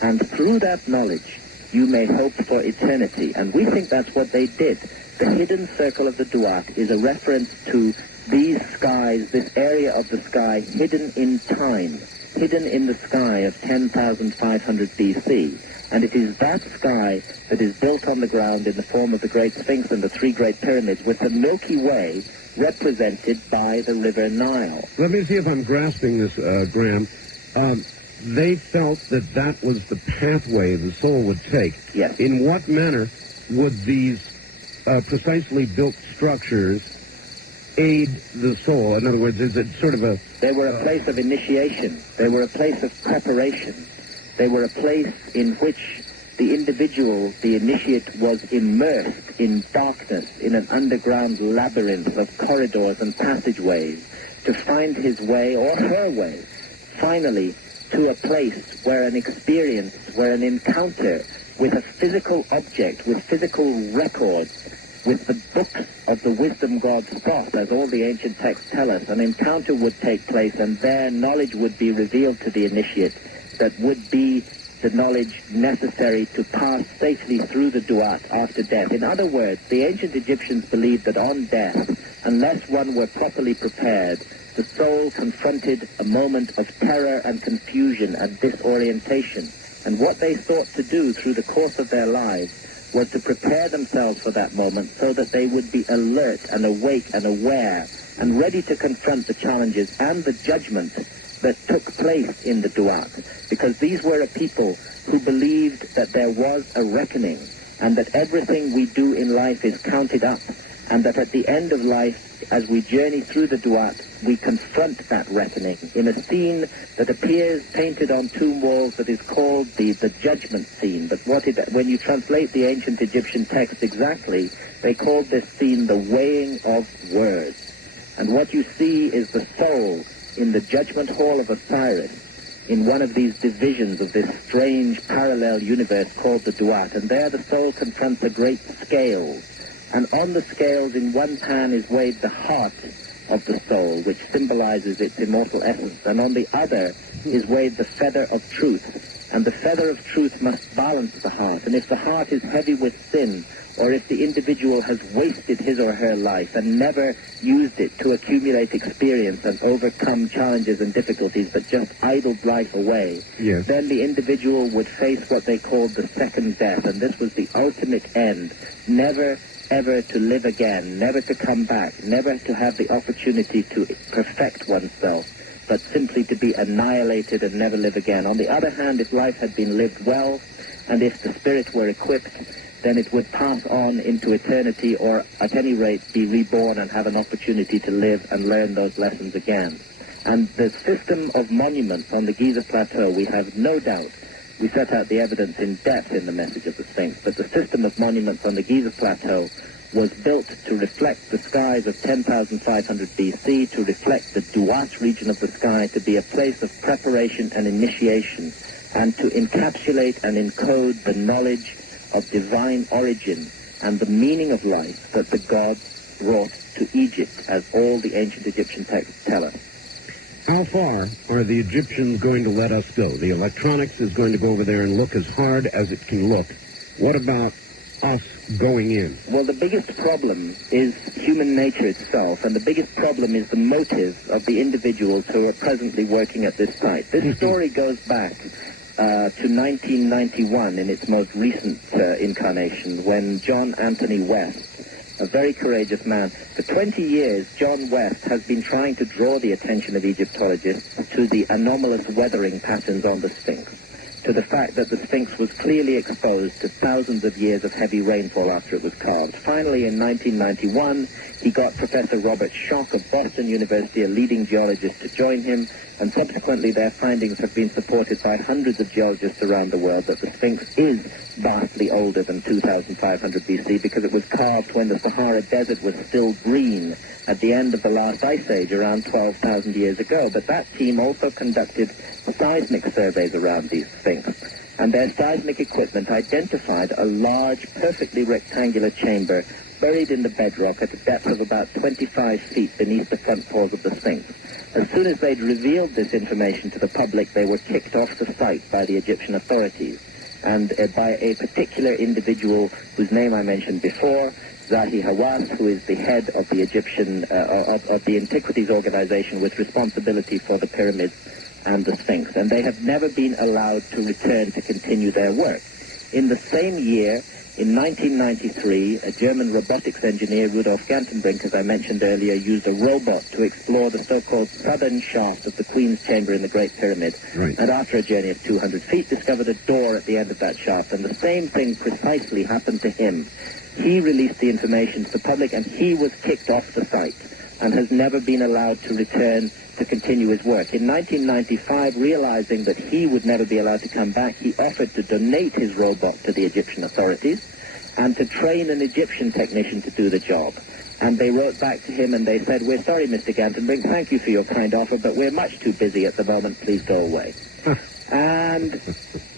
And through that knowledge, you may hope for eternity. And we think that's what they did. The hidden circle of the Duat is a reference to these skies, this area of the sky hidden in time, hidden in the sky of 10,500 BC. And it is that sky that is built on the ground in the form of the Great Sphinx and the three great pyramids, with the Milky Way represented by the river Nile. Let me see if I'm grasping this, Graham. They felt that that was the pathway the soul would take. Yes. In what manner would these precisely built structures aid the soul? In other words, is it sort of a... They were a place of initiation. They were a place of preparation. They were a place in which the individual, the initiate, was immersed in darkness, in an underground labyrinth of corridors and passageways, to find his way, or her way, finally, to a place where an experience, where an encounter with a physical object, with physical records, with the books of the wisdom God's thought, as all the ancient texts tell us, an encounter would take place, and there knowledge would be revealed to the initiate that would be the knowledge necessary to pass safely through the Duat after death. In other words, the ancient Egyptians believed that on death, unless one were properly prepared, the soul confronted a moment of terror and confusion and disorientation. And what they sought to do through the course of their lives was to prepare themselves for that moment so that they would be alert and awake and aware and ready to confront the challenges and the judgment that took place in the Duat. Because these were a people who believed that there was a reckoning and that everything we do in life is counted up, and that at the end of life, as we journey through the Duat, we confront that reckoning in a scene that appears painted on tomb walls that is called the judgment scene. But when you translate the ancient Egyptian text exactly, they called this scene the weighing of words. And what you see is the soul in the judgment hall of Osiris, in one of these divisions of this strange parallel universe called the Duat. And there the soul confronts a great scale. And on the scales in one pan is weighed the heart of the soul, which symbolizes its immortal essence. And on the other is weighed the feather of truth. And the feather of truth must balance the heart. And if the heart is heavy with sin, or if the individual has wasted his or her life and never used it to accumulate experience and overcome challenges and difficulties, but just idled life away, yes, then the individual would face what they called the second death. And this was the ultimate end. Never ever to live again, never to come back, never to have the opportunity to perfect oneself, but simply to be annihilated and never live again. On the other hand, if life had been lived well, and if the spirit were equipped, then it would pass on into eternity, or at any rate be reborn and have an opportunity to live and learn those lessons again. And the system of monuments on the Giza Plateau, we have no doubt, we set out the evidence in depth in the message of the Sphinx, but the system of monuments on the Giza Plateau was built to reflect the skies of 10,500 BC, to reflect the Duat region of the sky, to be a place of preparation and initiation, and to encapsulate and encode the knowledge of divine origin and the meaning of life that the gods brought to Egypt, as all the ancient Egyptian texts tell us. How far are the Egyptians going to let us go? The electronics is going to go over there and look as hard as it can look. What about us going in? Well, the biggest problem is human nature itself, and the biggest problem is the motive of the individuals who are presently working at this site. This story goes back to 1991 in its most recent incarnation, when John Anthony West, a very courageous man, for 20 years, John West has been trying to draw the attention of Egyptologists to the anomalous weathering patterns on the Sphinx, to the fact that the Sphinx was clearly exposed to thousands of years of heavy rainfall after it was carved. Finally, in 1991, he got Professor Robert Schoch of Boston University, a leading geologist, to join him, and subsequently their findings have been supported by hundreds of geologists around the world that the Sphinx is vastly older than 2500 BC because it was carved when the Sahara Desert was still green at the end of the last ice age around 12,000 years ago. But that team also conducted seismic surveys around the Sphinx, and their seismic equipment identified a large, perfectly rectangular chamber buried in the bedrock at a depth of about 25 feet beneath the front paws of the Sphinx. As soon as they'd revealed this information to the public, they were kicked off the site by the Egyptian authorities, and by a particular individual whose name I mentioned before, Zahi Hawass, who is the head of the Egyptian, of the Antiquities Organization with responsibility for the pyramids and the Sphinx. And they have never been allowed to return to continue their work. In the same year, in 1993, a German robotics engineer, Rudolf Gantenbrink, as I mentioned earlier, used a robot to explore the so-called southern shaft of the Queen's Chamber in the Great Pyramid. Right. And after a journey of 200 feet, discovered a door at the end of that shaft. And the same thing precisely happened to him. He released the information to the public, and he was kicked off the site and has never been allowed to return to continue his work. In 1995, realizing that he would never be allowed to come back, he offered to donate his robot to the Egyptian authorities and to train an Egyptian technician to do the job. And they wrote back to him and they said, "We're sorry, Mr. Gantenbrink, thank you for your kind offer, but we're much too busy at the moment, please go away." And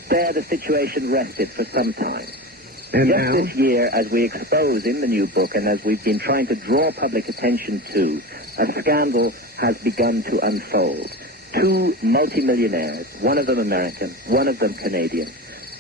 there the situation rested for some time. And Just now? this year, as we expose in the new book, and as we've been trying to draw public attention to, a scandal has begun to unfold. Two multimillionaires, one of them American, one of them Canadian,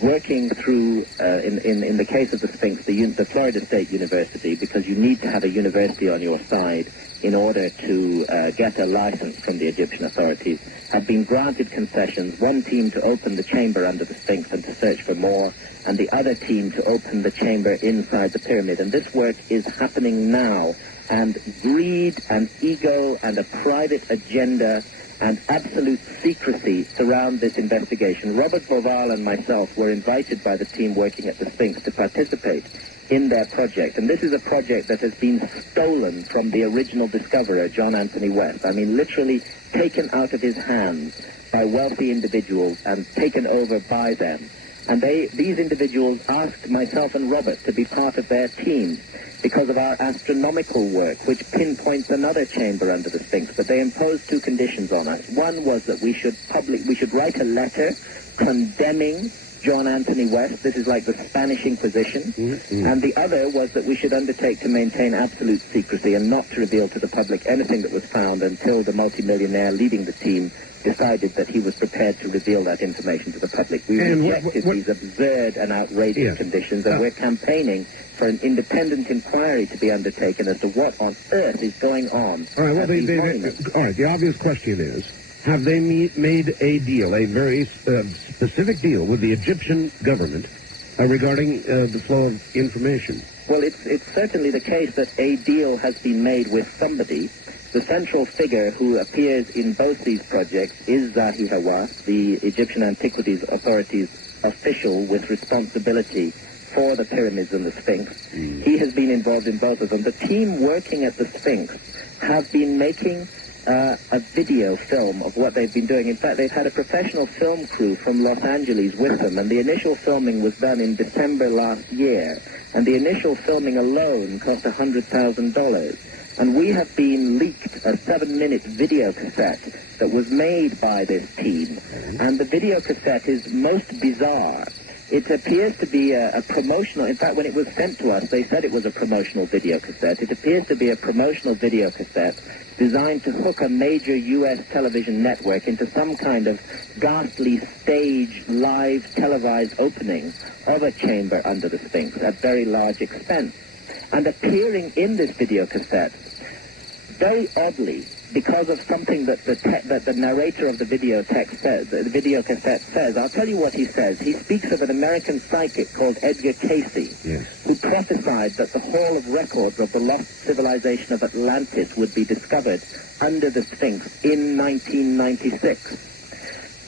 working through, in the case of the Sphinx, the Florida State University, because you need to have a university on your side in order to get a license from the Egyptian authorities, have been granted concessions, one team to open the chamber under the Sphinx and to search for more, and the other team to open the chamber inside the pyramid. And this work is happening now, and greed and ego and a private agenda and absolute secrecy surround this investigation. Robert Boval and myself were invited by the team working at the Sphinx to participate in their project. And this is a project that has been stolen from the original discoverer, John Anthony West. I mean, literally taken out of his hands by wealthy individuals and taken over by them. And these individuals asked myself and Robert to be part of their team because of our astronomical work, which pinpoints another chamber under the Sphinx. But they imposed two conditions on us. One was that we should write a letter condemning John Anthony West. This is like the Spanish Inquisition. Mm-hmm. And the other was that we should undertake to maintain absolute secrecy and not to reveal to the public anything that was found until the multimillionaire leading the team decided that he was prepared to reveal that information to the public. We rejected these absurd and outrageous conditions, and we're campaigning for an independent inquiry to be undertaken as to what on earth is going on. All right, well, the obvious question is, have they made a deal, a very specific deal with the Egyptian government regarding the flow of information? Well, it's certainly the case that a deal has been made with somebody. The central figure who appears in both these projects is Zahi Hawass, the Egyptian Antiquities Authority's official with responsibility for the pyramids and the Sphinx. He has been involved in both of them. The team working at the Sphinx have been making a video film of what they've been doing. In fact, they've had a professional film crew from Los Angeles with them, and the initial filming was done in December last year, and the initial filming alone cost $100,000. And we have been leaked a 7-minute video cassette that was made by this team, and the video cassette is most bizarre. It appears to be a promotional, in fact, when it was sent to us, they said it was a promotional video cassette. It appears to be a promotional video cassette designed to hook a major U.S. television network into some kind of ghastly stage live televised opening of a chamber under the Sphinx at very large expense. And appearing in this video cassette, very oddly, because of something that the narrator of the video text says, the video cassette says, I'll tell you what he says. He speaks of an American psychic called Edgar Cayce, who prophesied that the Hall of Records of the lost civilization of Atlantis would be discovered under the Sphinx in 1996.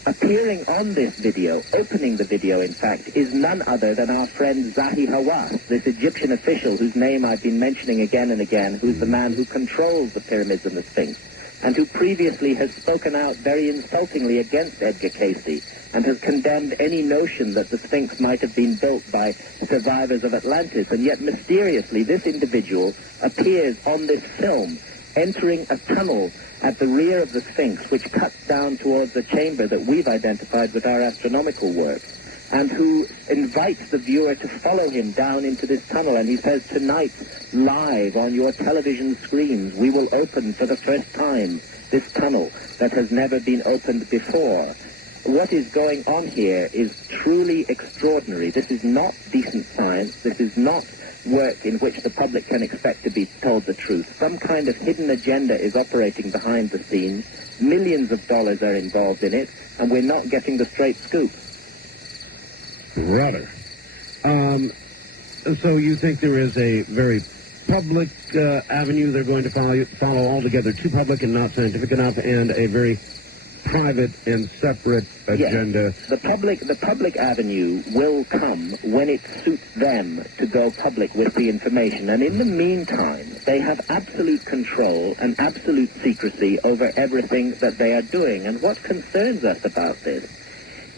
Appearing on this video, opening the video, in fact, is none other than our friend Zahi Hawass, this Egyptian official whose name I've been mentioning again and again, who's the man who controls the pyramids and the Sphinx, and who previously has spoken out very insultingly against Edgar Cayce and has condemned any notion that the Sphinx might have been built by survivors of Atlantis. And yet, mysteriously, this individual appears on this film, entering a tunnel at the rear of the Sphinx, which cuts down towards the chamber that we've identified with our astronomical work, and who invites the viewer to follow him down into this tunnel. And he says, tonight, live on your television screens, we will open for the first time this tunnel that has never been opened before. What is going on here is truly extraordinary. This is not decent science. This is not work in which the public can expect to be told the truth. Some kind of hidden agenda is operating behind the scenes. Millions of dollars are involved in it, and we're not getting the straight scoop. Rather. So you think there is a very public avenue they're going to follow altogether, too public and not scientific enough, and a very private and separate agenda? Yes. The public avenue will come when it suits them to go public with the information. And in the meantime, they have absolute control and absolute secrecy over everything that they are doing. And what concerns us about this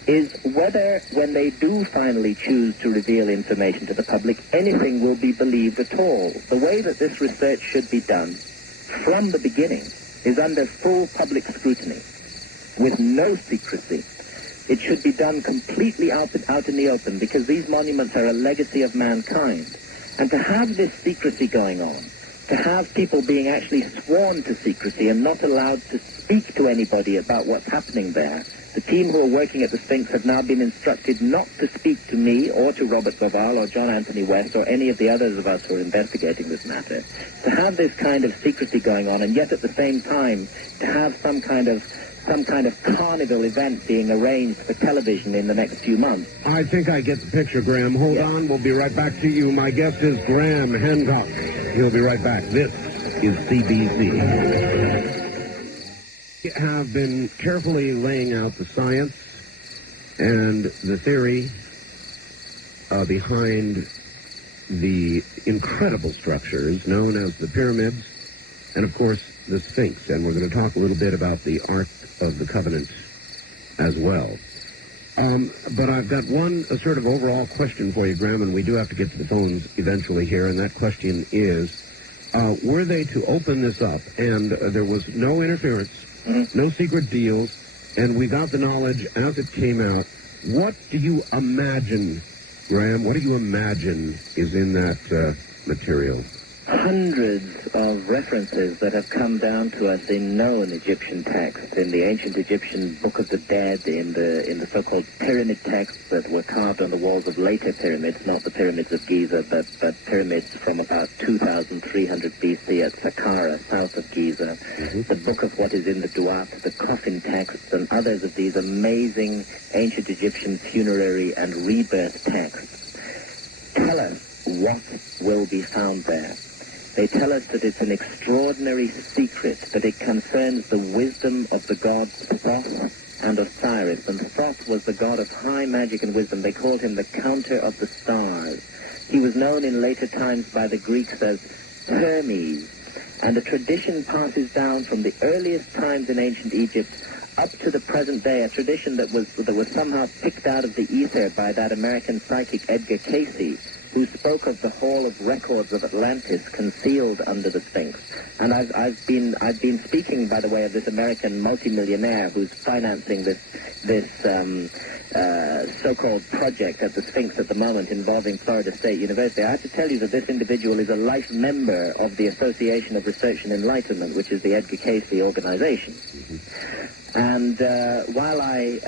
is whether, when they do finally choose to reveal information to the public, anything will be believed at all. The way that this research should be done from the beginning is under full public scrutiny, with no secrecy. It should be done completely out in the open, because these monuments are a legacy of mankind. And to have this secrecy going on, to have people being actually sworn to secrecy and not allowed to speak to anybody about what's happening there, the team who are working at the Sphinx have now been instructed not to speak to me or to Robert Bauval or John Anthony West or any of the others of us who are investigating this matter. To have this kind of secrecy going on, and yet at the same time to have some kind of carnival event being arranged for television in the next few months. I think I get the picture, Graham. Hold on. We'll be right back to you. My guest is Graham Hancock. He'll be right back. This is CBC. We have been carefully laying out the science and the theory behind the incredible structures known as the pyramids and, of course, the Sphinx. And we're going to talk a little bit about the Ark of the Covenant as well. But I've got a sort of overall question for you, Graham, and we do have to get to the phones eventually here, and that question is, were they to open this up and there was no interference, no secret deals, and we got the knowledge as it came out, what do you imagine, Graham, what do you imagine is in that material? Hundreds of references that have come down to us in known Egyptian texts, in the ancient Egyptian Book of the Dead, in the so-called pyramid texts that were carved on the walls of later pyramids, not the pyramids of Giza, but pyramids from about 2,300 BC at Saqqara, south of Giza, the Book of what is in the Duat, the coffin texts, and others of these amazing ancient Egyptian funerary and rebirth texts. Tell us what will be found there. They tell us that it's an extraordinary secret, that it concerns the wisdom of the gods Thoth and Osiris. And Thoth was the god of high magic and wisdom. They called him the counter of the stars. He was known in later times by the Greeks as Hermes. And the tradition passes down from the earliest times in ancient Egypt up to the present day, a tradition that was somehow picked out of the ether by that American psychic Edgar Cayce, who spoke of the Hall of Records of Atlantis concealed under the Sphinx. And I've been speaking, by the way, of this American multimillionaire who's financing this so-called project at the Sphinx at the moment involving Florida State University. I have to tell you that this individual is a life member of the Association of Research and Enlightenment, which is the Edgar Cayce organization. And while I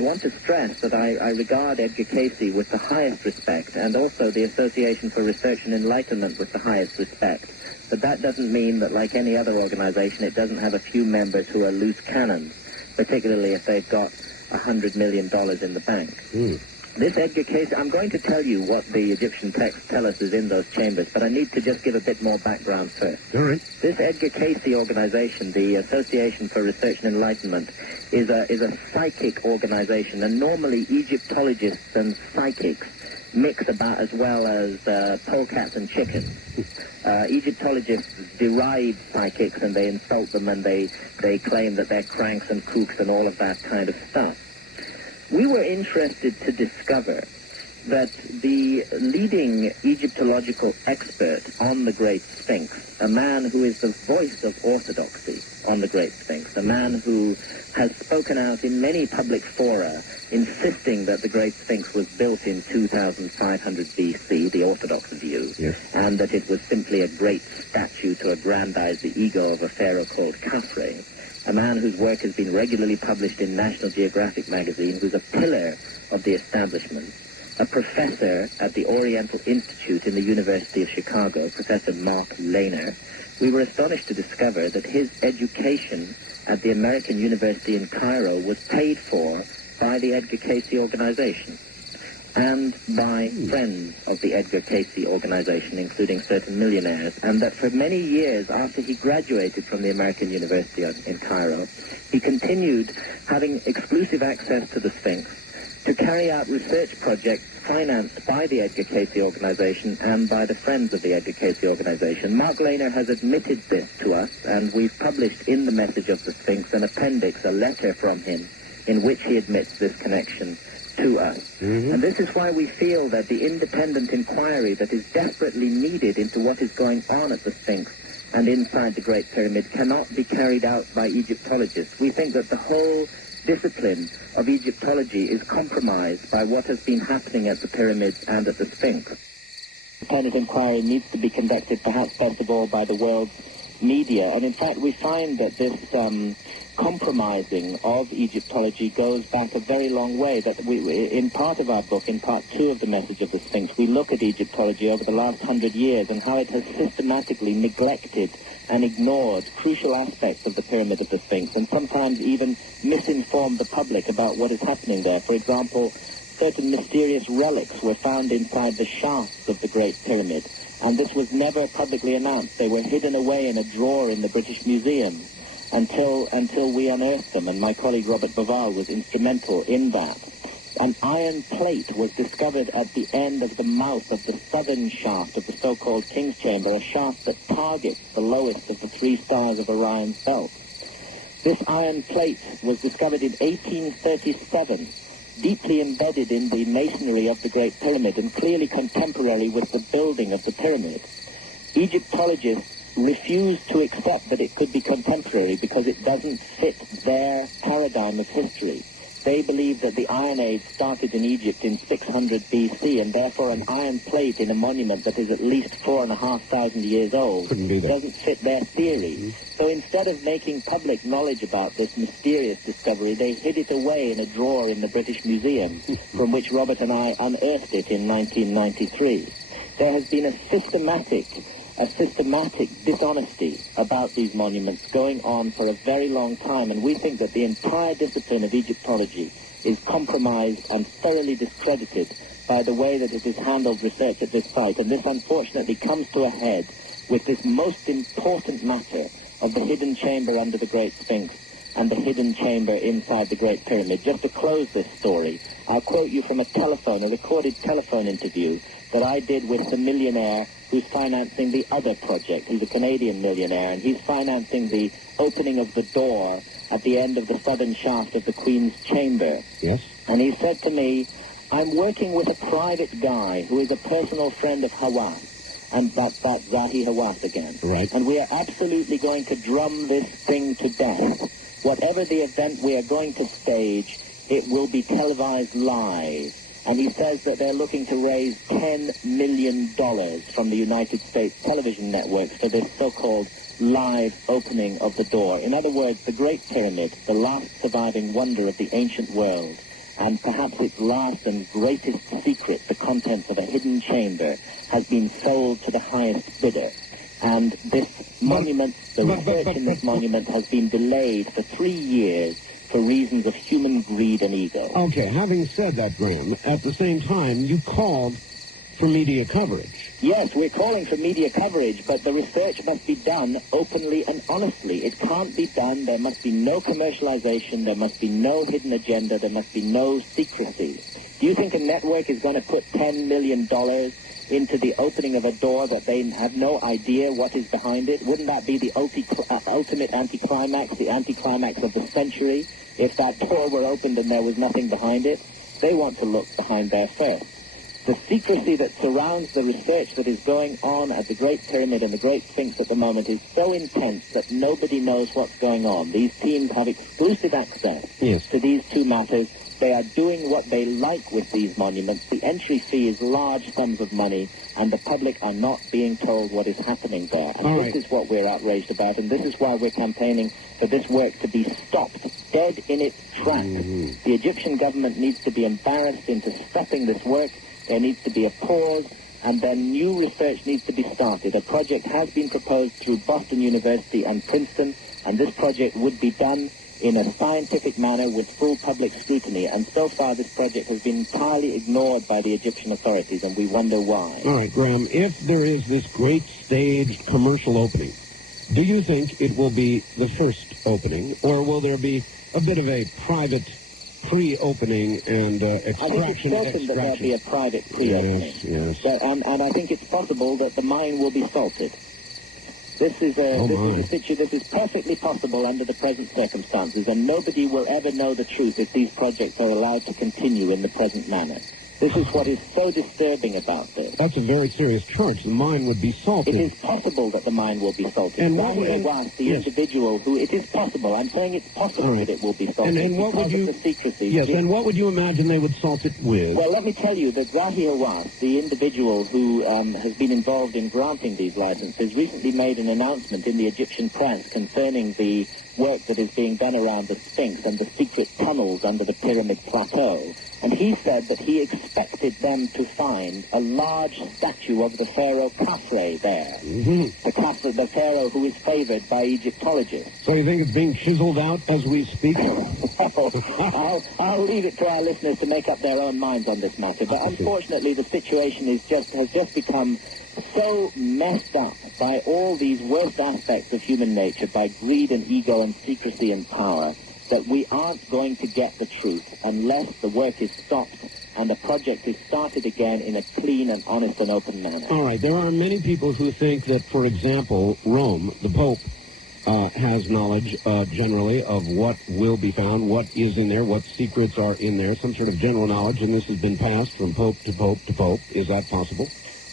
want to stress that I regard Edgar Cayce with the highest respect, and also the Association for Research and Enlightenment with the highest respect, But that doesn't mean that, like any other organization, it doesn't have a few members who are loose cannons, particularly if they've got $100 million in the bank. This Edgar Cayce, I'm going to tell you what the Egyptian texts tell us is in those chambers, but I need to just give a bit more background first. All right. This Edgar Cayce organization, the Association for Research and Enlightenment, is a psychic organization, and normally Egyptologists and psychics mix about as well as polecats and chickens. Egyptologists deride psychics and they insult them and they claim that they're cranks and kooks and all of that kind of stuff. We were interested to discover that the leading Egyptological expert on the Great Sphinx, a man who is the voice of orthodoxy on the Great Sphinx, a man who has spoken out in many public fora insisting that the Great Sphinx was built in 2500 BC, the orthodox view, and that it was simply a great statue to aggrandize the ego of a pharaoh called Khafre, a man whose work has been regularly published in National Geographic magazine, who's a pillar of the establishment, a professor at the Oriental Institute in the University of Chicago, Professor Mark Lehner. We were astonished to discover that his education at the American University in Cairo was paid for by the Edgar Cayce organization and by friends of the Edgar Cayce organization, including certain millionaires, and that for many years after he graduated from the American University in Cairo, he continued having exclusive access to the Sphinx to carry out research projects financed by the Edgar Cayce organization and by the friends of the Edgar Cayce organization. Mark Lehner has admitted this to us, and we've published in The Message of the Sphinx an appendix, a letter from him, in which he admits this connection to us. And this is why we feel that the independent inquiry that is desperately needed into what is going on at the Sphinx and inside the Great Pyramid cannot be carried out by Egyptologists. We think that the whole discipline of Egyptology is compromised by what has been happening at the pyramids and at the Sphinx. Independent inquiry needs to be conducted, perhaps best of all, by the world's media. And in fact, we find that this compromising of Egyptology goes back a very long way. That in part of our book, in part 2 of The Message of the Sphinx, we look at Egyptology over the last 100 years and how it has systematically neglected and ignored crucial aspects of the Pyramid of the Sphinx, and sometimes even misinformed the public about what is happening there. For example, certain mysterious relics were found inside the shafts of the Great Pyramid, and this was never publicly announced. They were hidden away in a drawer in the British Museum until we unearthed them, and my colleague Robert Baval was instrumental in that. An iron plate was discovered at the end of the mouth of the southern shaft of the so-called King's Chamber, a shaft that targets the lowest of the 3 stars of Orion's belt. This iron plate was discovered in 1837, deeply embedded in the masonry of the Great Pyramid and clearly contemporary with the building of the pyramid. Egyptologists refused to accept that it could be contemporary because it doesn't fit their paradigm of history. They believe that the Iron Age started in Egypt in 600 BC, and therefore an iron plate in a monument that is at least 4,500 years old doesn't fit their theory. So instead of making public knowledge about this mysterious discovery, they hid it away in a drawer in the British Museum, from which Robert and I unearthed it in 1993. There has been a systematic dishonesty about these monuments going on for a very long time, and we think that the entire discipline of Egyptology is compromised and thoroughly discredited by the way that it has handled research at this site. And this unfortunately comes to a head with this most important matter of the hidden chamber under the Great Sphinx and the hidden chamber inside the Great Pyramid. Just to close this story, I'll quote you from a recorded telephone interview that I did with the millionaire who's financing the other project. He's a Canadian millionaire, and he's financing the opening of the door at the end of the southern shaft of the Queen's Chamber. Yes. And he said to me, I'm working with a private guy who is a personal friend of Hawass, and that's Zahi Hawass again. Right. And we are absolutely going to drum this thing to death. Whatever the event we are going to stage, it will be televised live. And he says that they're looking to raise $10 million from the United States television networks for this so-called live opening of the door. In other words, the Great Pyramid, the last surviving wonder of the ancient world, and perhaps its last and greatest secret, the contents of a hidden chamber, has been sold to the highest bidder. And this monument, the research in this monument has been delayed for 3 years for reasons of human greed and ego. Okay, having said that, Graham, at the same time, you called for media coverage. Yes, we're calling for media coverage, but the research must be done openly and honestly. It can't be done. There must be no commercialization. There must be no hidden agenda. There must be no secrecy. Do you think a network is going to put $10 million into the opening of a door that they have no idea what is behind it? Wouldn't that be the ultimate anticlimax, the anticlimax of the century, if that door were opened and there was nothing behind it? They want to look behind there first. The secrecy that surrounds the research that is going on at the Great Pyramid and the Great Sphinx at the moment is so intense that nobody knows what's going on. These teams have exclusive access to these two matters. They are doing what they like with these monuments. The entry fee is large sums of money, and the public are not being told what is happening there. And this is what we're outraged about, and this is why we're campaigning for this work to be stopped, dead in its tracks. The Egyptian government needs to be embarrassed into stopping this work. There needs to be a pause, and then new research needs to be started. A project has been proposed through Boston University and Princeton, and this project would be done in a scientific manner with full public scrutiny. And so far, this project has been entirely ignored by the Egyptian authorities, and we wonder why. All right, Graham, if there is this great staged commercial opening, do you think it will be the first opening, or will there be a bit of a private pre-opening and extraction? I think it's certain that there'll be a private pre-opening. Yes. So, and I think it's possible that the mine will be salted. This is this is perfectly possible under the present circumstances, and nobody will ever know the truth if these projects are allowed to continue in the present manner. This is what is so disturbing about this. That's a very serious charge. The mine would be salted. It is possible that the mine will be salted. And the individual who, it is possible. I'm saying it's possible that it will be salted. And what would you... The secrecy. Yes, and what would you imagine they would salt it with? Well, let me tell you that Rahi Hawass, the individual who has been involved in granting these licenses, recently made an announcement in the Egyptian press concerning the work that is being done around the Sphinx and the secret tunnels under the pyramid plateau. And he said that he expected them to find a large statue of the pharaoh Khafre there. The pharaoh who is favored by Egyptologists. So you think it's being chiseled out as we speak? I'll leave it to our listeners to make up their own minds on this matter. But unfortunately, the situation has just become so messed up by all these worst aspects of human nature, by greed and ego and secrecy and power, that we aren't going to get the truth unless the work is stopped and the project is started again in a clean and honest and open manner. All right. There are many people who think that, for example, Rome, the Pope, has knowledge generally of what will be found, what is in there, what secrets are in there, some sort of general knowledge, and this has been passed from Pope to Pope to Pope. Is that possible?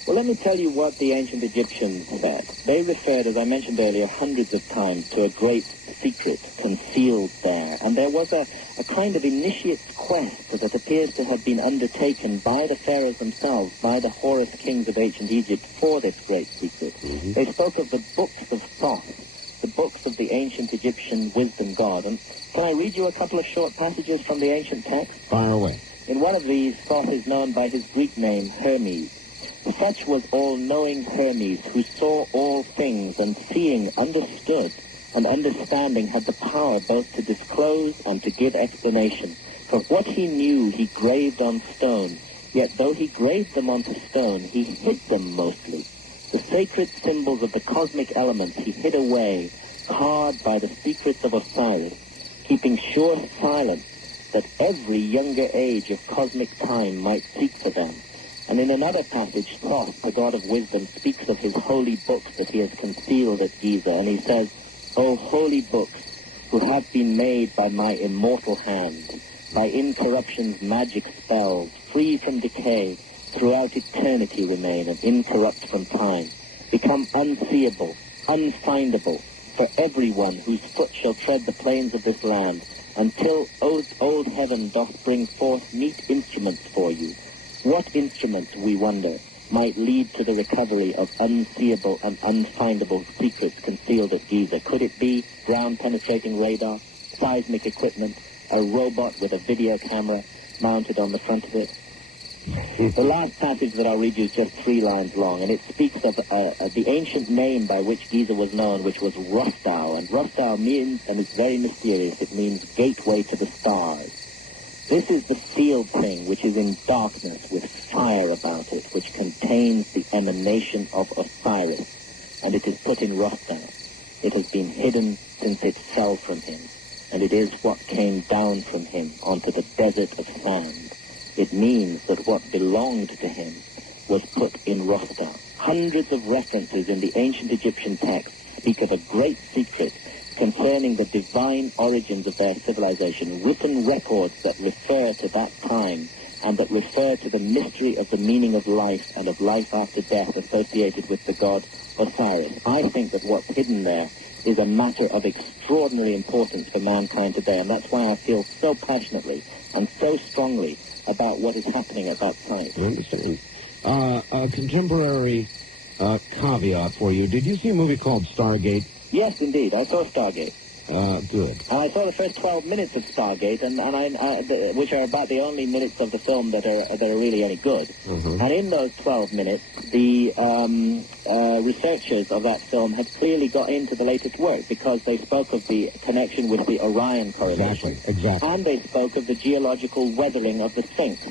Well, let me tell you what the ancient Egyptians said. They referred, as I mentioned earlier, hundreds of times to a great secret concealed there. And there was a kind of initiate's quest that appears to have been undertaken by the pharaohs themselves, by the Horus kings of ancient Egypt, for this great secret. They spoke of the books of Thoth, the books of the ancient Egyptian wisdom god. And can I read you a couple of short passages from the ancient text? Fire away. In one of these, Thoth is known by his Greek name, Hermes. Such was all-knowing Hermes, who saw all things, and seeing understood, and understanding had the power both to disclose and to give explanation. For what he knew he graved on stone, yet though he graved them onto stone, he hid them mostly. The sacred symbols of the cosmic elements he hid away, carved by the secrets of Osiris, keeping sure silence that every younger age of cosmic time might seek for them. And in another passage, Thoth, the god of wisdom, speaks of his holy books that he has concealed at Giza, and he says, O holy books, who have been made by my immortal hand, by incorruption's magic spells, free from decay, throughout eternity remain, and incorrupt from time, become unseeable, unfindable, for everyone whose foot shall tread the plains of this land, until old heaven doth bring forth meet instruments for you. What instruments, we wonder, might lead to the recovery of unseeable and unfindable secrets concealed at Giza? Could it be ground-penetrating radar, seismic equipment, a robot with a video camera mounted on the front of it? The last passage that I'll read you is just 3 lines long, and it speaks of the ancient name by which Giza was known, which was Rostau. And Rostau means, and it's very mysterious, it means gateway to the stars. This is the sealed thing, which is in darkness with fire about it, which contains the emanation of Osiris, and it is put in Rostau. It has been hidden since it fell from him, and it is what came down from him onto the desert of sand. It means that what belonged to him was put in Rostau. Hundreds of references in the ancient Egyptian text speak of a great secret concerning the divine origins of their civilization, written records that refer to that time and that refer to the mystery of the meaning of life and of life after death associated with the god Osiris. I think that what's hidden there is a matter of extraordinary importance for mankind today, and that's why I feel so passionately and so strongly about what is happening at that site. I understand. A contemporary caveat for you. Did you see a movie called Stargate? Yes, indeed. I saw Stargate. Good. I saw the first 12 minutes of Stargate, which are about the only minutes of the film that are really any good. Mm-hmm. And in those 12 minutes, the researchers of that film had clearly got into the latest work because they spoke of the connection with the Orion correlation. Exactly. And they spoke of the geological weathering of the Sphinx.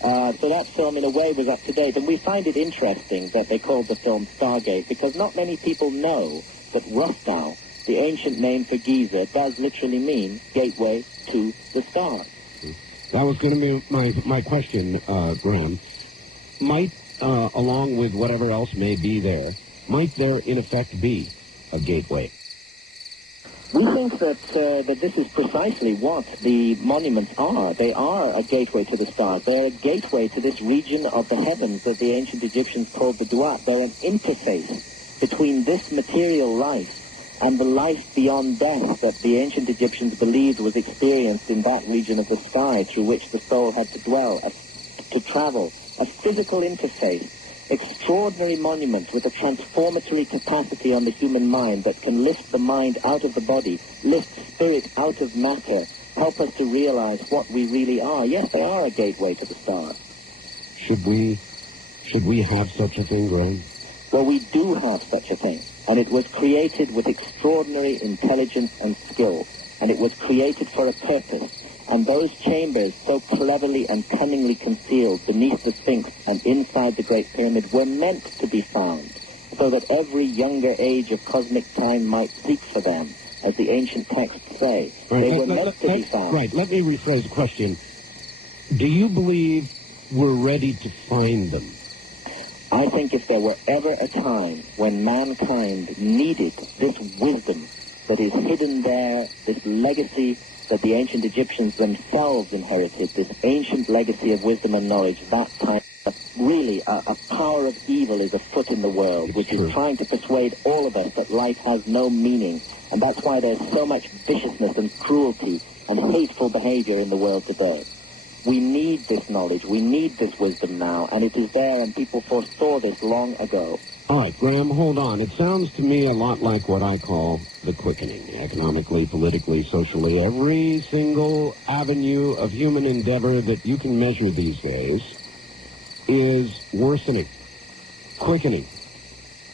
So that film, in a way, was up to date. And we find it interesting that they called the film Stargate because not many people know that Rostau, the ancient name for Giza, does literally mean gateway to the stars. That was going to be my question, Graham. Might, along with whatever else may be there, might there in effect be a gateway? We think that this is precisely what the monuments are. They are a gateway to the stars. They're a gateway to this region of the heavens that the ancient Egyptians called the Duat. They're an interface between this material life and the life beyond death that the ancient Egyptians believed was experienced in that region of the sky through which the soul had to dwell, to travel. A physical interface, extraordinary monuments with a transformatory capacity on the human mind that can lift the mind out of the body, lift spirit out of matter, help us to realize what we really are. Yes, they are a gateway to the stars. Should we have such a thing, Graham? Well, we do have such a thing, and it was created with extraordinary intelligence and skill, and it was created for a purpose. And those chambers, so cleverly and cunningly concealed beneath the Sphinx and inside the Great Pyramid, were meant to be found, so that every younger age of cosmic time might seek for them, as the ancient texts say. Right. They were meant to be found. Right, let me rephrase the question. Do you believe we're ready to find them? I think if there were ever a time when mankind needed this wisdom that is hidden there, this legacy that the ancient Egyptians themselves inherited, this ancient legacy of wisdom and knowledge, that time, really, a power of evil is afoot in the world, which is trying to persuade all of us that life has no meaning. And that's why there's so much viciousness and cruelty and hateful behavior in the world today. We need this knowledge, we need this wisdom now, and it is there, and people foresaw this long ago. All right, Graham, hold on. It sounds to me a lot like what I call the quickening, economically, politically, socially. Every single avenue of human endeavor that you can measure these days is worsening, quickening,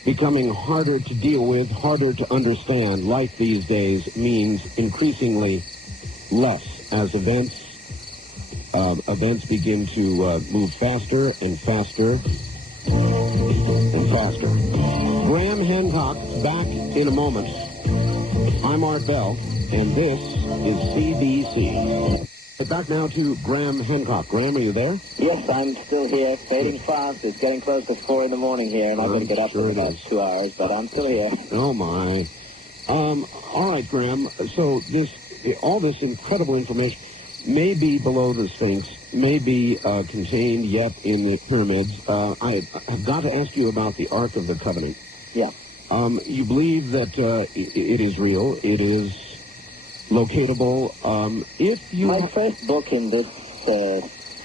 becoming harder to deal with, harder to understand. Life these days means increasingly less as events begin to move faster and faster and faster. Graham Hancock back in a moment. I'm Art Bell, and this is CBC. Back now to Graham Hancock. Graham, are you there? Yes, I'm still here, fading fast. It's getting close to 4 in the morning here, and I've got to get up in about 2 hours, but I'm still here. Oh, my. All right, Graham. So all this incredible information may be below the Sphinx, may be contained yet in the pyramids. I've got to ask you about the Ark of the Covenant. Yeah. You believe that it is real, it is locatable. My first book in this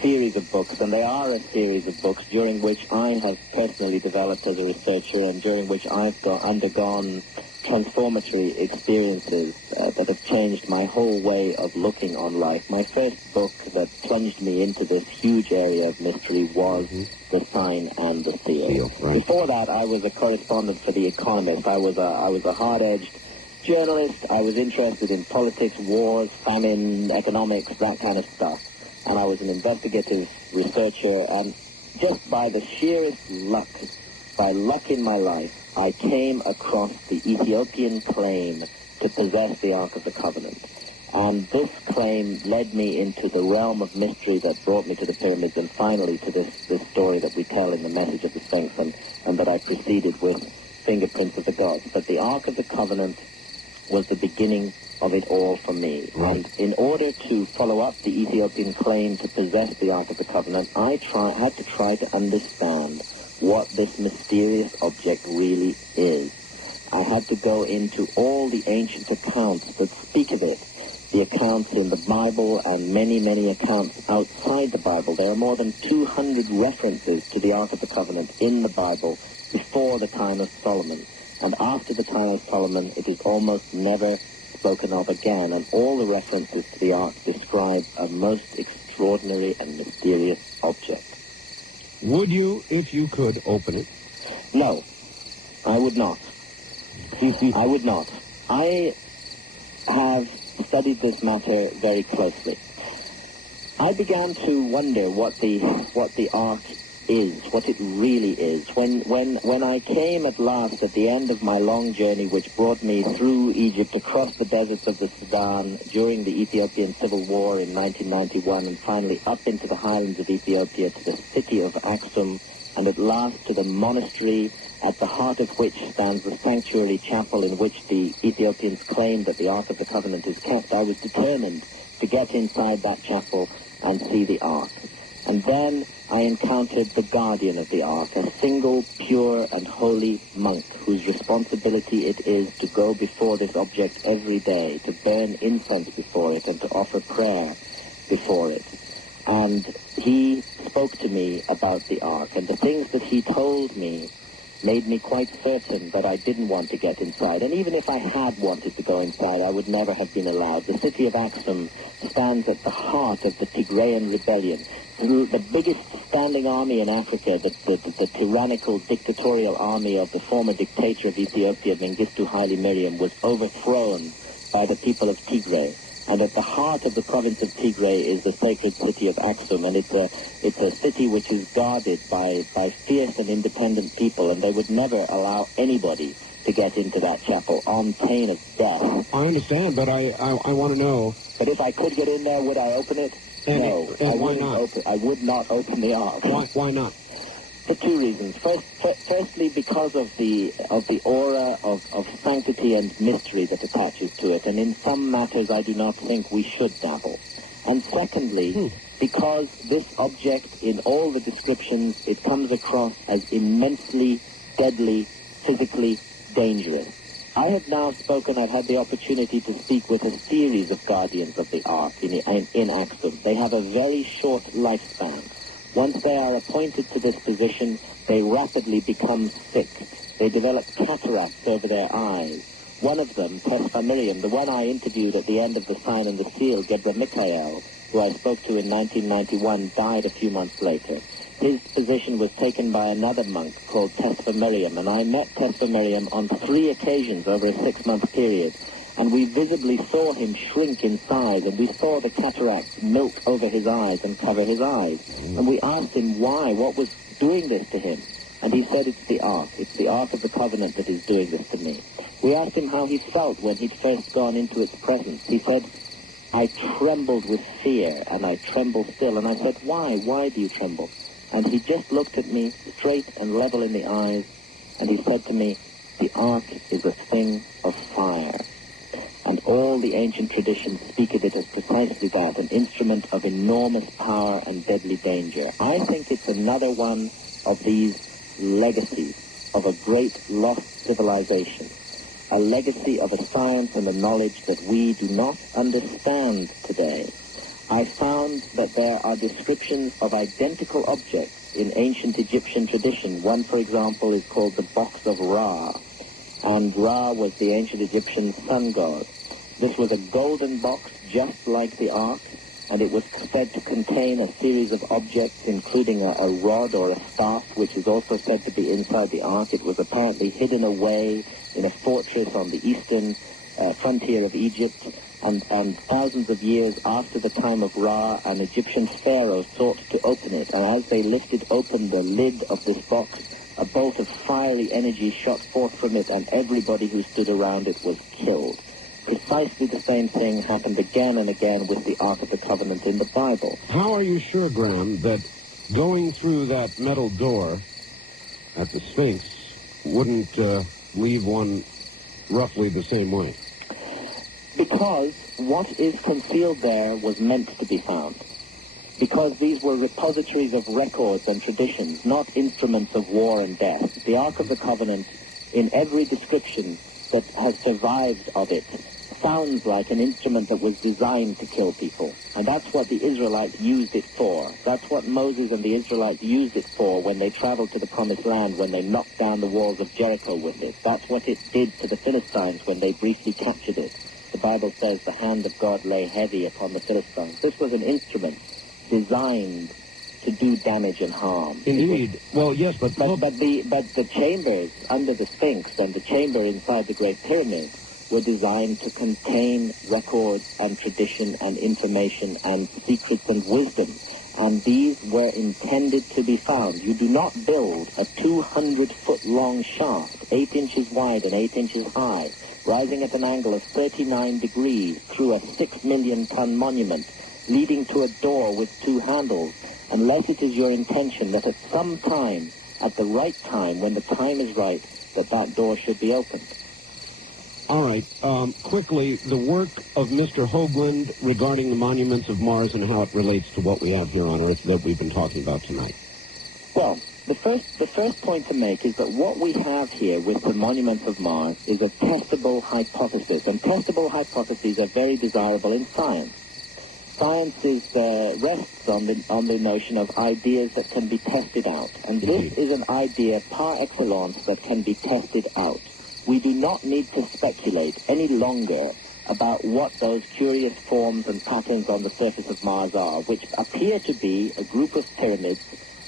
series of books, and they are a series of books during which I have personally developed as a researcher and during which I've undergone transformatory experiences that have changed my whole way of looking on life. My first book that plunged me into this huge area of mystery was The Sign and the Seal. Right. Before that, I was a correspondent for The Economist. I was a hard-edged journalist. I was interested in politics, wars, famine, economics, that kind of stuff. And I was an investigative researcher, and just by the sheerest luck, by luck in my life, I came across the Ethiopian claim to possess the Ark of the Covenant. And this claim led me into the realm of mystery that brought me to the pyramids and finally to this story that we tell in the Message of the Sphinx and that I preceded with Fingerprints of the Gods. But the Ark of the Covenant was the beginning of it all for me. Right. And in order to follow up the Ethiopian claim to possess the Ark of the Covenant, I had to try to understand what this mysterious object really is. I had to go into all the ancient accounts that speak of it, the accounts in the Bible and many, many accounts outside the Bible. There are more than 200 references to the Ark of the Covenant in the Bible before the time of Solomon. And after the time of Solomon, it is almost never spoken of again, and all the references to the Ark describe a most extraordinary and mysterious object. Would you, if you could, open it? No, I would not. I would not. I have studied this matter very closely. I began to wonder what the Ark is, what it really is. When I came at last at the end of my long journey, which brought me through Egypt, across the deserts of the Sudan, during the Ethiopian Civil War in 1991, and finally up into the highlands of Ethiopia to the city of Aksum, and at last to the monastery at the heart of which stands the sanctuary chapel in which the Ethiopians claim that the Ark of the Covenant is kept, I was determined to get inside that chapel and see the Ark. And then I encountered the guardian of the Ark, a single, pure, and holy monk whose responsibility it is to go before this object every day, to burn incense before it, and to offer prayer before it. And he spoke to me about the Ark, and the things that he told me made me quite certain that I didn't want to get inside. And even if I had wanted to go inside, I would never have been allowed. The city of Aksum stands at the heart of the Tigrayan rebellion. The biggest standing army in Africa, the tyrannical, dictatorial army of the former dictator of Ethiopia, Mengistu Haile Mariam, was overthrown by the people of Tigray. And at the heart of the province of Tigray is the sacred city of Aksum, and it's a city which is guarded by fierce and independent people, and they would never allow anybody to get into that chapel on pain of death. I understand, but I want to know. But if I could get in there, would I open it? No, why not? I would not open the Ark. Why not? For two reasons. Firstly, because of the aura of sanctity and mystery that attaches to it, and in some matters I do not think we should dabble. And secondly, because this object, in all the descriptions, it comes across as immensely deadly, physically dangerous. I have now I've had the opportunity to speak with a series of guardians of the Ark in Aksum. They have a very short lifespan. Once they are appointed to this position, they rapidly become sick. They develop cataracts over their eyes. One of them, Tesfa Miriam, the one I interviewed at the end of The Sign and the Seal, Gebra Mikhael, who I spoke to in 1991, died a few months later. His position was taken by another monk called Tesfa Miriam, and I met Tesfa Miriam on 3 occasions over a 6-month period. And we visibly saw him shrink in size, and we saw the cataracts milk over his eyes and cover his eyes. And we asked him why, what was doing this to him. And he said, it's the Ark. It's the Ark of the Covenant that is doing this to me. We asked him how he felt when he'd first gone into its presence. He said, I trembled with fear, and I tremble still. And I said, why? Why do you tremble? And he just looked at me straight and level in the eyes, and he said to me, the Ark is a thing of fire. And all the ancient traditions speak of it as precisely that, an instrument of enormous power and deadly danger. I think it's another one of these legacies of a great lost civilization, a legacy of a science and a knowledge that we do not understand today. I found that there are descriptions of identical objects in ancient Egyptian tradition. One, for example, is called the Box of Ra, and Ra was the ancient Egyptian sun god. This was a golden box just like the Ark, and it was said to contain a series of objects, including a rod or a staff, which is also said to be inside the Ark. It was apparently hidden away in a fortress on the eastern frontier of Egypt, and thousands of years after the time of Ra, an Egyptian pharaoh sought to open it, and as they lifted open the lid of this box, a bolt of fiery energy shot forth from it, and everybody who stood around it was killed. Precisely the same thing happened again and again with the Ark of the Covenant in the Bible. How are you sure, Graham, that going through that metal door at the Sphinx wouldn't leave one roughly the same way? Because what is concealed there was meant to be found. Because these were repositories of records and traditions, not instruments of war and death. The Ark of the Covenant, in every description that has survived of it, sounds like an instrument that was designed to kill people. And that's what the Israelites used it for. That's what Moses and the Israelites used it for when they traveled to the Promised Land, when they knocked down the walls of Jericho with it. That's what it did to the Philistines when they briefly captured it. The Bible says the hand of God lay heavy upon the Philistines. This was an instrument designed to do damage and harm. Indeed. Well, yes, but the chambers under the Sphinx and the chamber inside the Great Pyramid were designed to contain records and tradition and information and secrets and wisdom. And these were intended to be found. You do not build a 200-foot-long shaft, 8 inches wide and 8 inches high, rising at an angle of 39 degrees through a 6-million-ton monument, leading to a door with 2 handles, unless it is your intention that at some time, at the right time, when the time is right, that door should be opened. All right. Quickly, the work of Mr. Hoagland regarding the monuments of Mars and how it relates to what we have here on Earth that we've been talking about tonight. Well, the first point to make is that what we have here with the monuments of Mars is a testable hypothesis, and testable hypotheses are very desirable in science. Science rests on the notion of ideas that can be tested out, and this is an idea par excellence that can be tested out. We do not need to speculate any longer about what those curious forms and patterns on the surface of Mars are, which appear to be a group of pyramids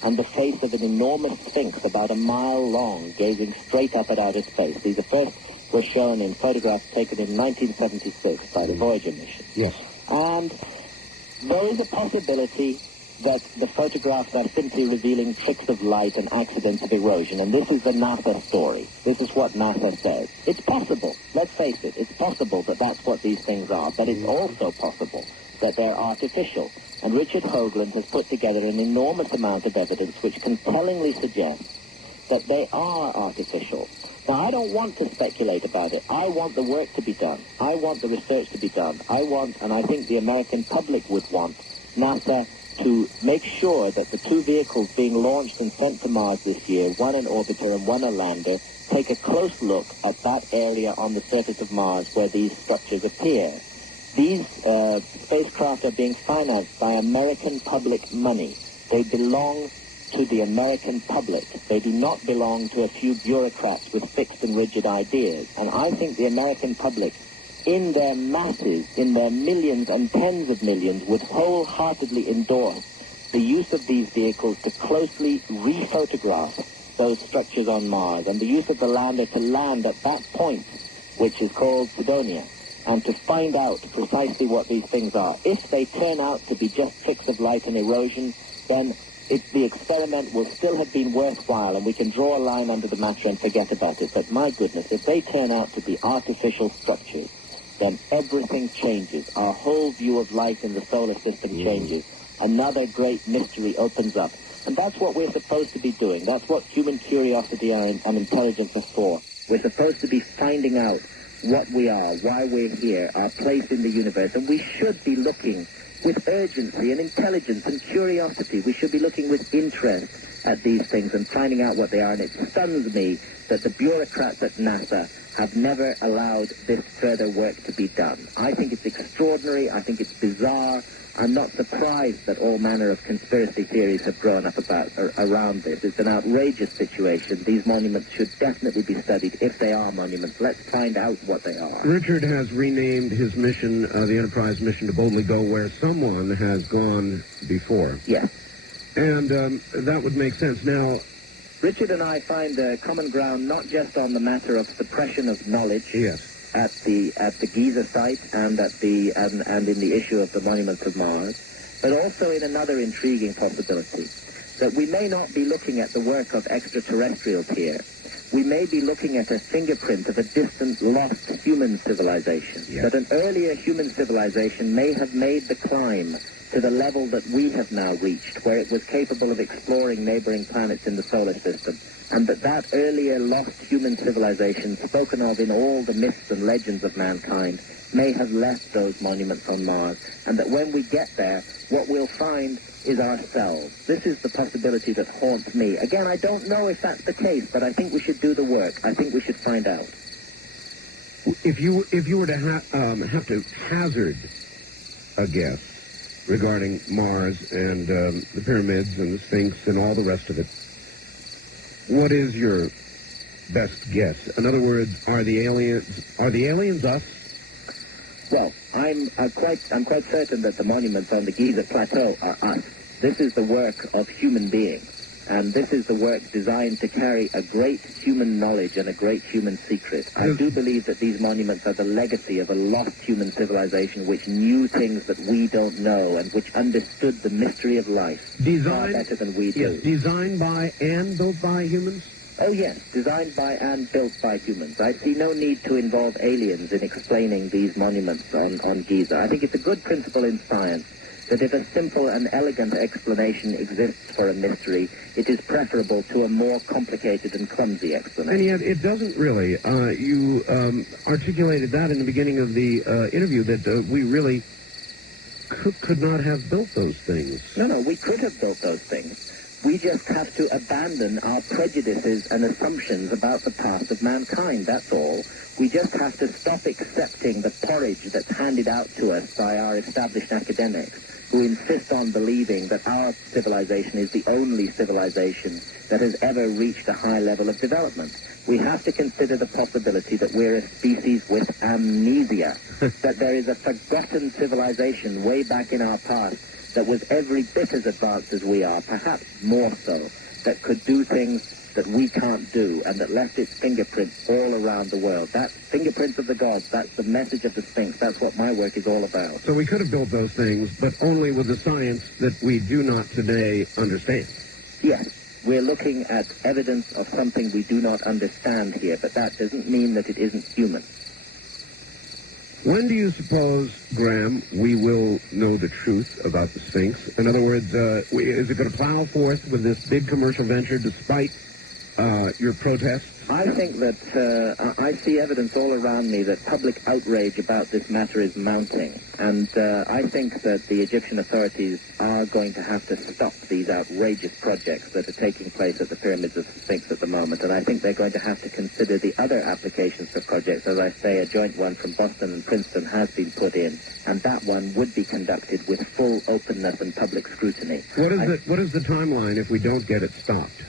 and the face of an enormous sphinx about a mile long, gazing straight up at outer space. These first were shown in photographs taken in 1976 by the Voyager mission. Yes. And there is a possibility that the photographs are simply revealing tricks of light and accidents of erosion, and this is the NASA story. This is what NASA says. It's possible, let's face it, it's possible that that's what these things are, but it's also possible that they're artificial. And Richard Hoagland has put together an enormous amount of evidence which compellingly suggests that they are artificial. Now, I don't want to speculate about it. I want the work to be done. I want the research to be done. I want, and I think the American public would want, NASA to make sure that the 2 vehicles being launched and sent to Mars this year, one an orbiter and one a lander, take a close look at that area on the surface of Mars where these structures appear. These spacecraft are being financed by American public money. They belong to the American public. They do not belong to a few bureaucrats with fixed and rigid ideas. And I think the American public, in their masses, in their millions and tens of millions, would wholeheartedly endorse the use of these vehicles to closely re-photograph those structures on Mars, and the use of the lander to land at that point, which is called Sidonia, and to find out precisely what these things are. If they turn out to be just tricks of light and erosion, then the experiment will still have been worthwhile, and we can draw a line under the matter and forget about it. But my goodness, if they turn out to be artificial structures, then everything changes. Our whole view of life in the solar system changes. Another great mystery opens up. And that's what we're supposed to be doing. That's what human curiosity and intelligence are for. We're supposed to be finding out what we are, why we're here, our place in the universe. And we should be looking with urgency and intelligence and curiosity. We should be looking with interest at these things and finding out what they are. And it stuns me that the bureaucrats at NASA have never allowed this further work to be done. I think it's extraordinary. I think it's bizarre. I'm not surprised that all manner of conspiracy theories have grown up around this. It's an outrageous situation. These monuments should definitely be studied if they are monuments. Let's find out what they are. Richard has renamed his mission, the Enterprise mission, to boldly go where someone has gone before. Yes. And that would make sense. Now, Richard and I find common ground not just on the matter of suppression of knowledge. Yes. At the Giza site and and in the issue of the monuments of Mars, but also in another intriguing possibility, that we may not be looking at the work of extraterrestrials here. We may be looking at a fingerprint of a distant, lost human civilization. Yes. That an earlier human civilization may have made the climb to the level that we have now reached, where it was capable of exploring neighboring planets in the solar system, and that earlier lost human civilization, spoken of in all the myths and legends of mankind, may have left those monuments on Mars, and that when we get there, what we'll find is ourselves. This is the possibility that haunts me. Again, I don't know if that's the case, but I think we should do the work. I think we should find out. If you were to have to hazard a guess regarding Mars and the pyramids and the Sphinx and all the rest of it, what is your best guess? In other words, are the aliens us? Well, I'm quite certain that the monuments on the Giza Plateau are us. This is the work of human beings, and this is the work designed to carry a great human knowledge and a great human secret. I do believe that these monuments are the legacy of a lost human civilization which knew things that we don't know and which understood the mystery of life far better than we do. Yes, designed by and built by humans? Oh, yes, designed by and built by humans. I see no need to involve aliens in explaining these monuments on Giza. I think it's a good principle in science that if a simple and elegant explanation exists for a mystery, it is preferable to a more complicated and clumsy explanation. And yet it doesn't really. You articulated that in the beginning of the interview, that we really could not have built those things. No, we could have built those things. We just have to abandon our prejudices and assumptions about the past of mankind, that's all. We just have to stop accepting the porridge that's handed out to us by our established academics, who insist on believing that our civilization is the only civilization that has ever reached a high level of development. We have to consider the possibility that we're a species with amnesia, that there is a forgotten civilization way back in our past that was every bit as advanced as we are, perhaps more so, that could do things that we can't do, and that left its fingerprints all around the world. That's fingerprints of the gods. That's the message of the Sphinx. That's what my work is all about. So we could have built those things, but only with the science that we do not today understand. Yes, we're looking at evidence of something we do not understand here, but that doesn't mean that it isn't human. When do you suppose, Graham, we will know the truth about the Sphinx? In other words, is it going to plow forth with this big commercial venture despite your protests? I think that I see evidence all around me that public outrage about this matter is mounting. And I think that the Egyptian authorities are going to have to stop these outrageous projects that are taking place at the pyramids of the Sphinx at the moment. And I think they're going to have to consider the other applications for projects. As I say, a joint one from Boston and Princeton has been put in, and that one would be conducted with full openness and public scrutiny. What is the timeline if we don't get it stopped?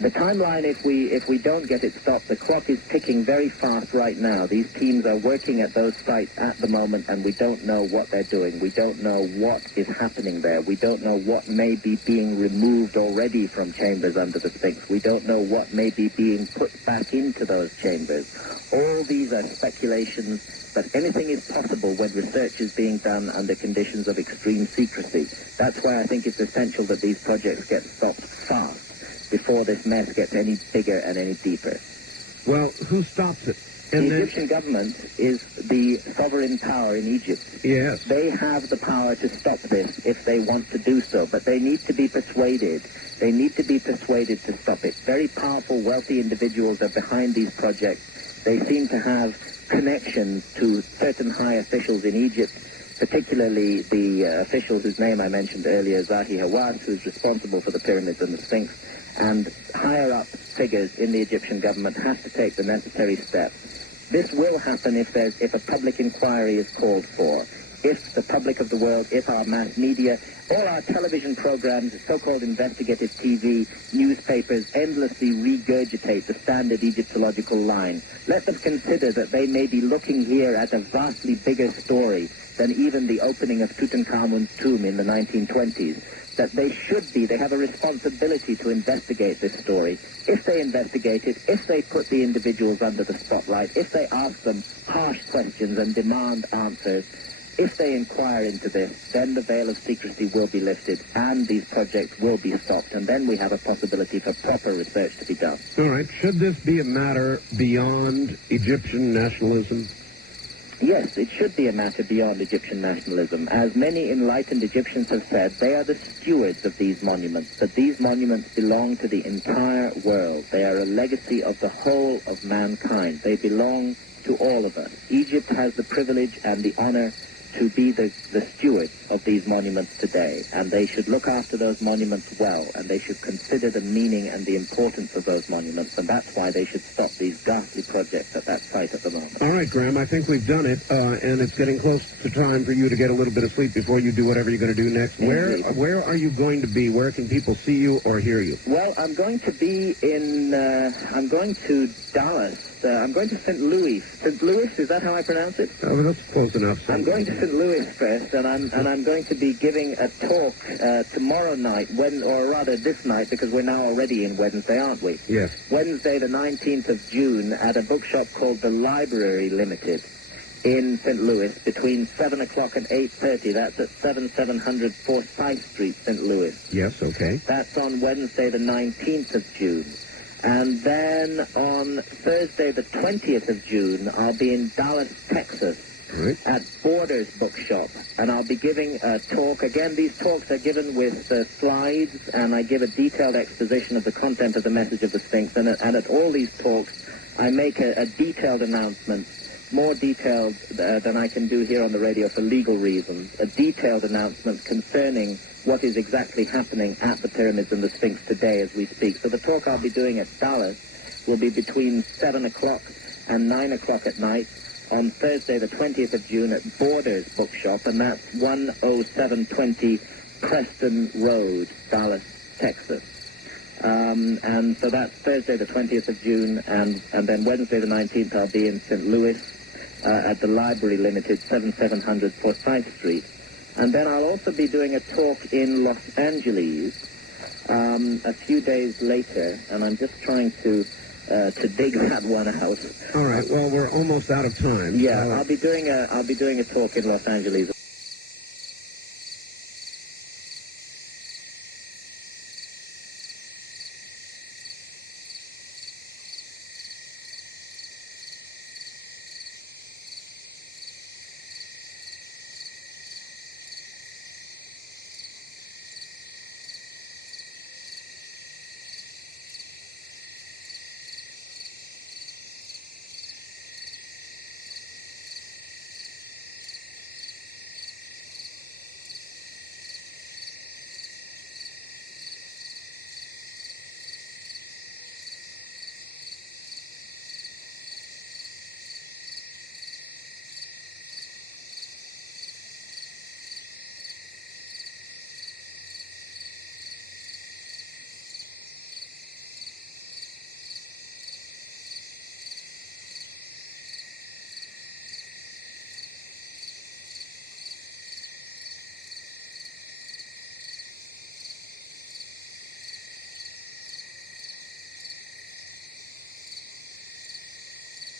The timeline, if we don't get it stopped, the clock is ticking very fast right now. These teams are working at those sites at the moment, and we don't know what they're doing. We don't know what is happening there. We don't know what may be being removed already from chambers under the Sphinx. We don't know what may be being put back into those chambers. All these are speculations, but anything is possible when research is being done under conditions of extreme secrecy. That's why I think it's essential that these projects get stopped fast, before this mess gets any bigger and any deeper. Well, who stops it? The Egyptian government is the sovereign power in Egypt. Yes. They have the power to stop this if they want to do so, but they need to be persuaded. They need to be persuaded to stop it. Very powerful, wealthy individuals are behind these projects. They seem to have connections to certain high officials in Egypt, particularly the official whose name I mentioned earlier, Zahi Hawass, who's responsible for the pyramids and the Sphinx. and higher-up figures in the Egyptian government have to take the necessary steps. This will happen if a public inquiry is called for, if the public of the world, if our mass media, all our television programs, so-called investigative TV, newspapers endlessly regurgitate the standard Egyptological line. Let them consider that they may be looking here at a vastly bigger story than even the opening of Tutankhamun's tomb in the 1920s. That they have a responsibility to investigate this story. If they investigate it, if they put the individuals under the spotlight, if they ask them harsh questions and demand answers, if they inquire into this, then the veil of secrecy will be lifted and these projects will be stopped, and then we have a possibility for proper research to be done. All right. Should this be a matter beyond Egyptian nationalism? Yes, it should be a matter beyond Egyptian nationalism. As many enlightened Egyptians have said, they are the stewards of these monuments, but these monuments belong to the entire world. They are a legacy of the whole of mankind. They belong to all of us. Egypt has the privilege and the honor to be the stewards of these monuments today, and they should look after those monuments well, and they should consider the meaning and the importance of those monuments, and that's why they should stop these ghastly projects at that site at the moment. All right, Graham, I think we've done it, and it's getting close to time for you to get a little bit of sleep before you do whatever you're going to do next. Where are you going to be? Where can people see you or hear you? Well, I'm going to be I'm going to Dallas. I'm going to St. Louis. St. Louis, is that how I pronounce it? Oh, that's close enough. I'm going to St. Louis first, and I'm going to be giving a talk tomorrow night, or rather this night, because we're now already in Wednesday, aren't we? Yes. Wednesday, the 19th of June, at a bookshop called The Library Limited in St. Louis, between 7 o'clock and 8:30. That's at 7700 Forsyth Street, St. Louis. Yes, okay. That's on Wednesday, the 19th of June. And then on Thursday, the 20th of June, I'll be in Dallas, Texas, right, at Borders Bookshop. And I'll be giving a talk. Again, these talks are given with slides, and I give a detailed exposition of the content of the message of the Sphinx. And at all these talks, I make a detailed announcement, more detailed than I can do here on the radio for legal reasons, a detailed announcement concerning what is exactly happening at the pyramids and the Sphinx today as we speak. So the talk I'll be doing at Dallas will be between 7 o'clock and 9 o'clock at night on Thursday, the 20th of June at Borders Bookshop, and that's 10720 Preston Road, Dallas, Texas. And so that's Thursday, the 20th of June, and then Wednesday, the 19th, I'll be in St. Louis at the Library Limited, 7700 Forsyth Street. And then I'll also be doing a talk in Los Angeles a few days later, and I'm just trying to dig that one out. All right. Well, we're almost out of time. Yeah, I'll be doing a talk in Los Angeles.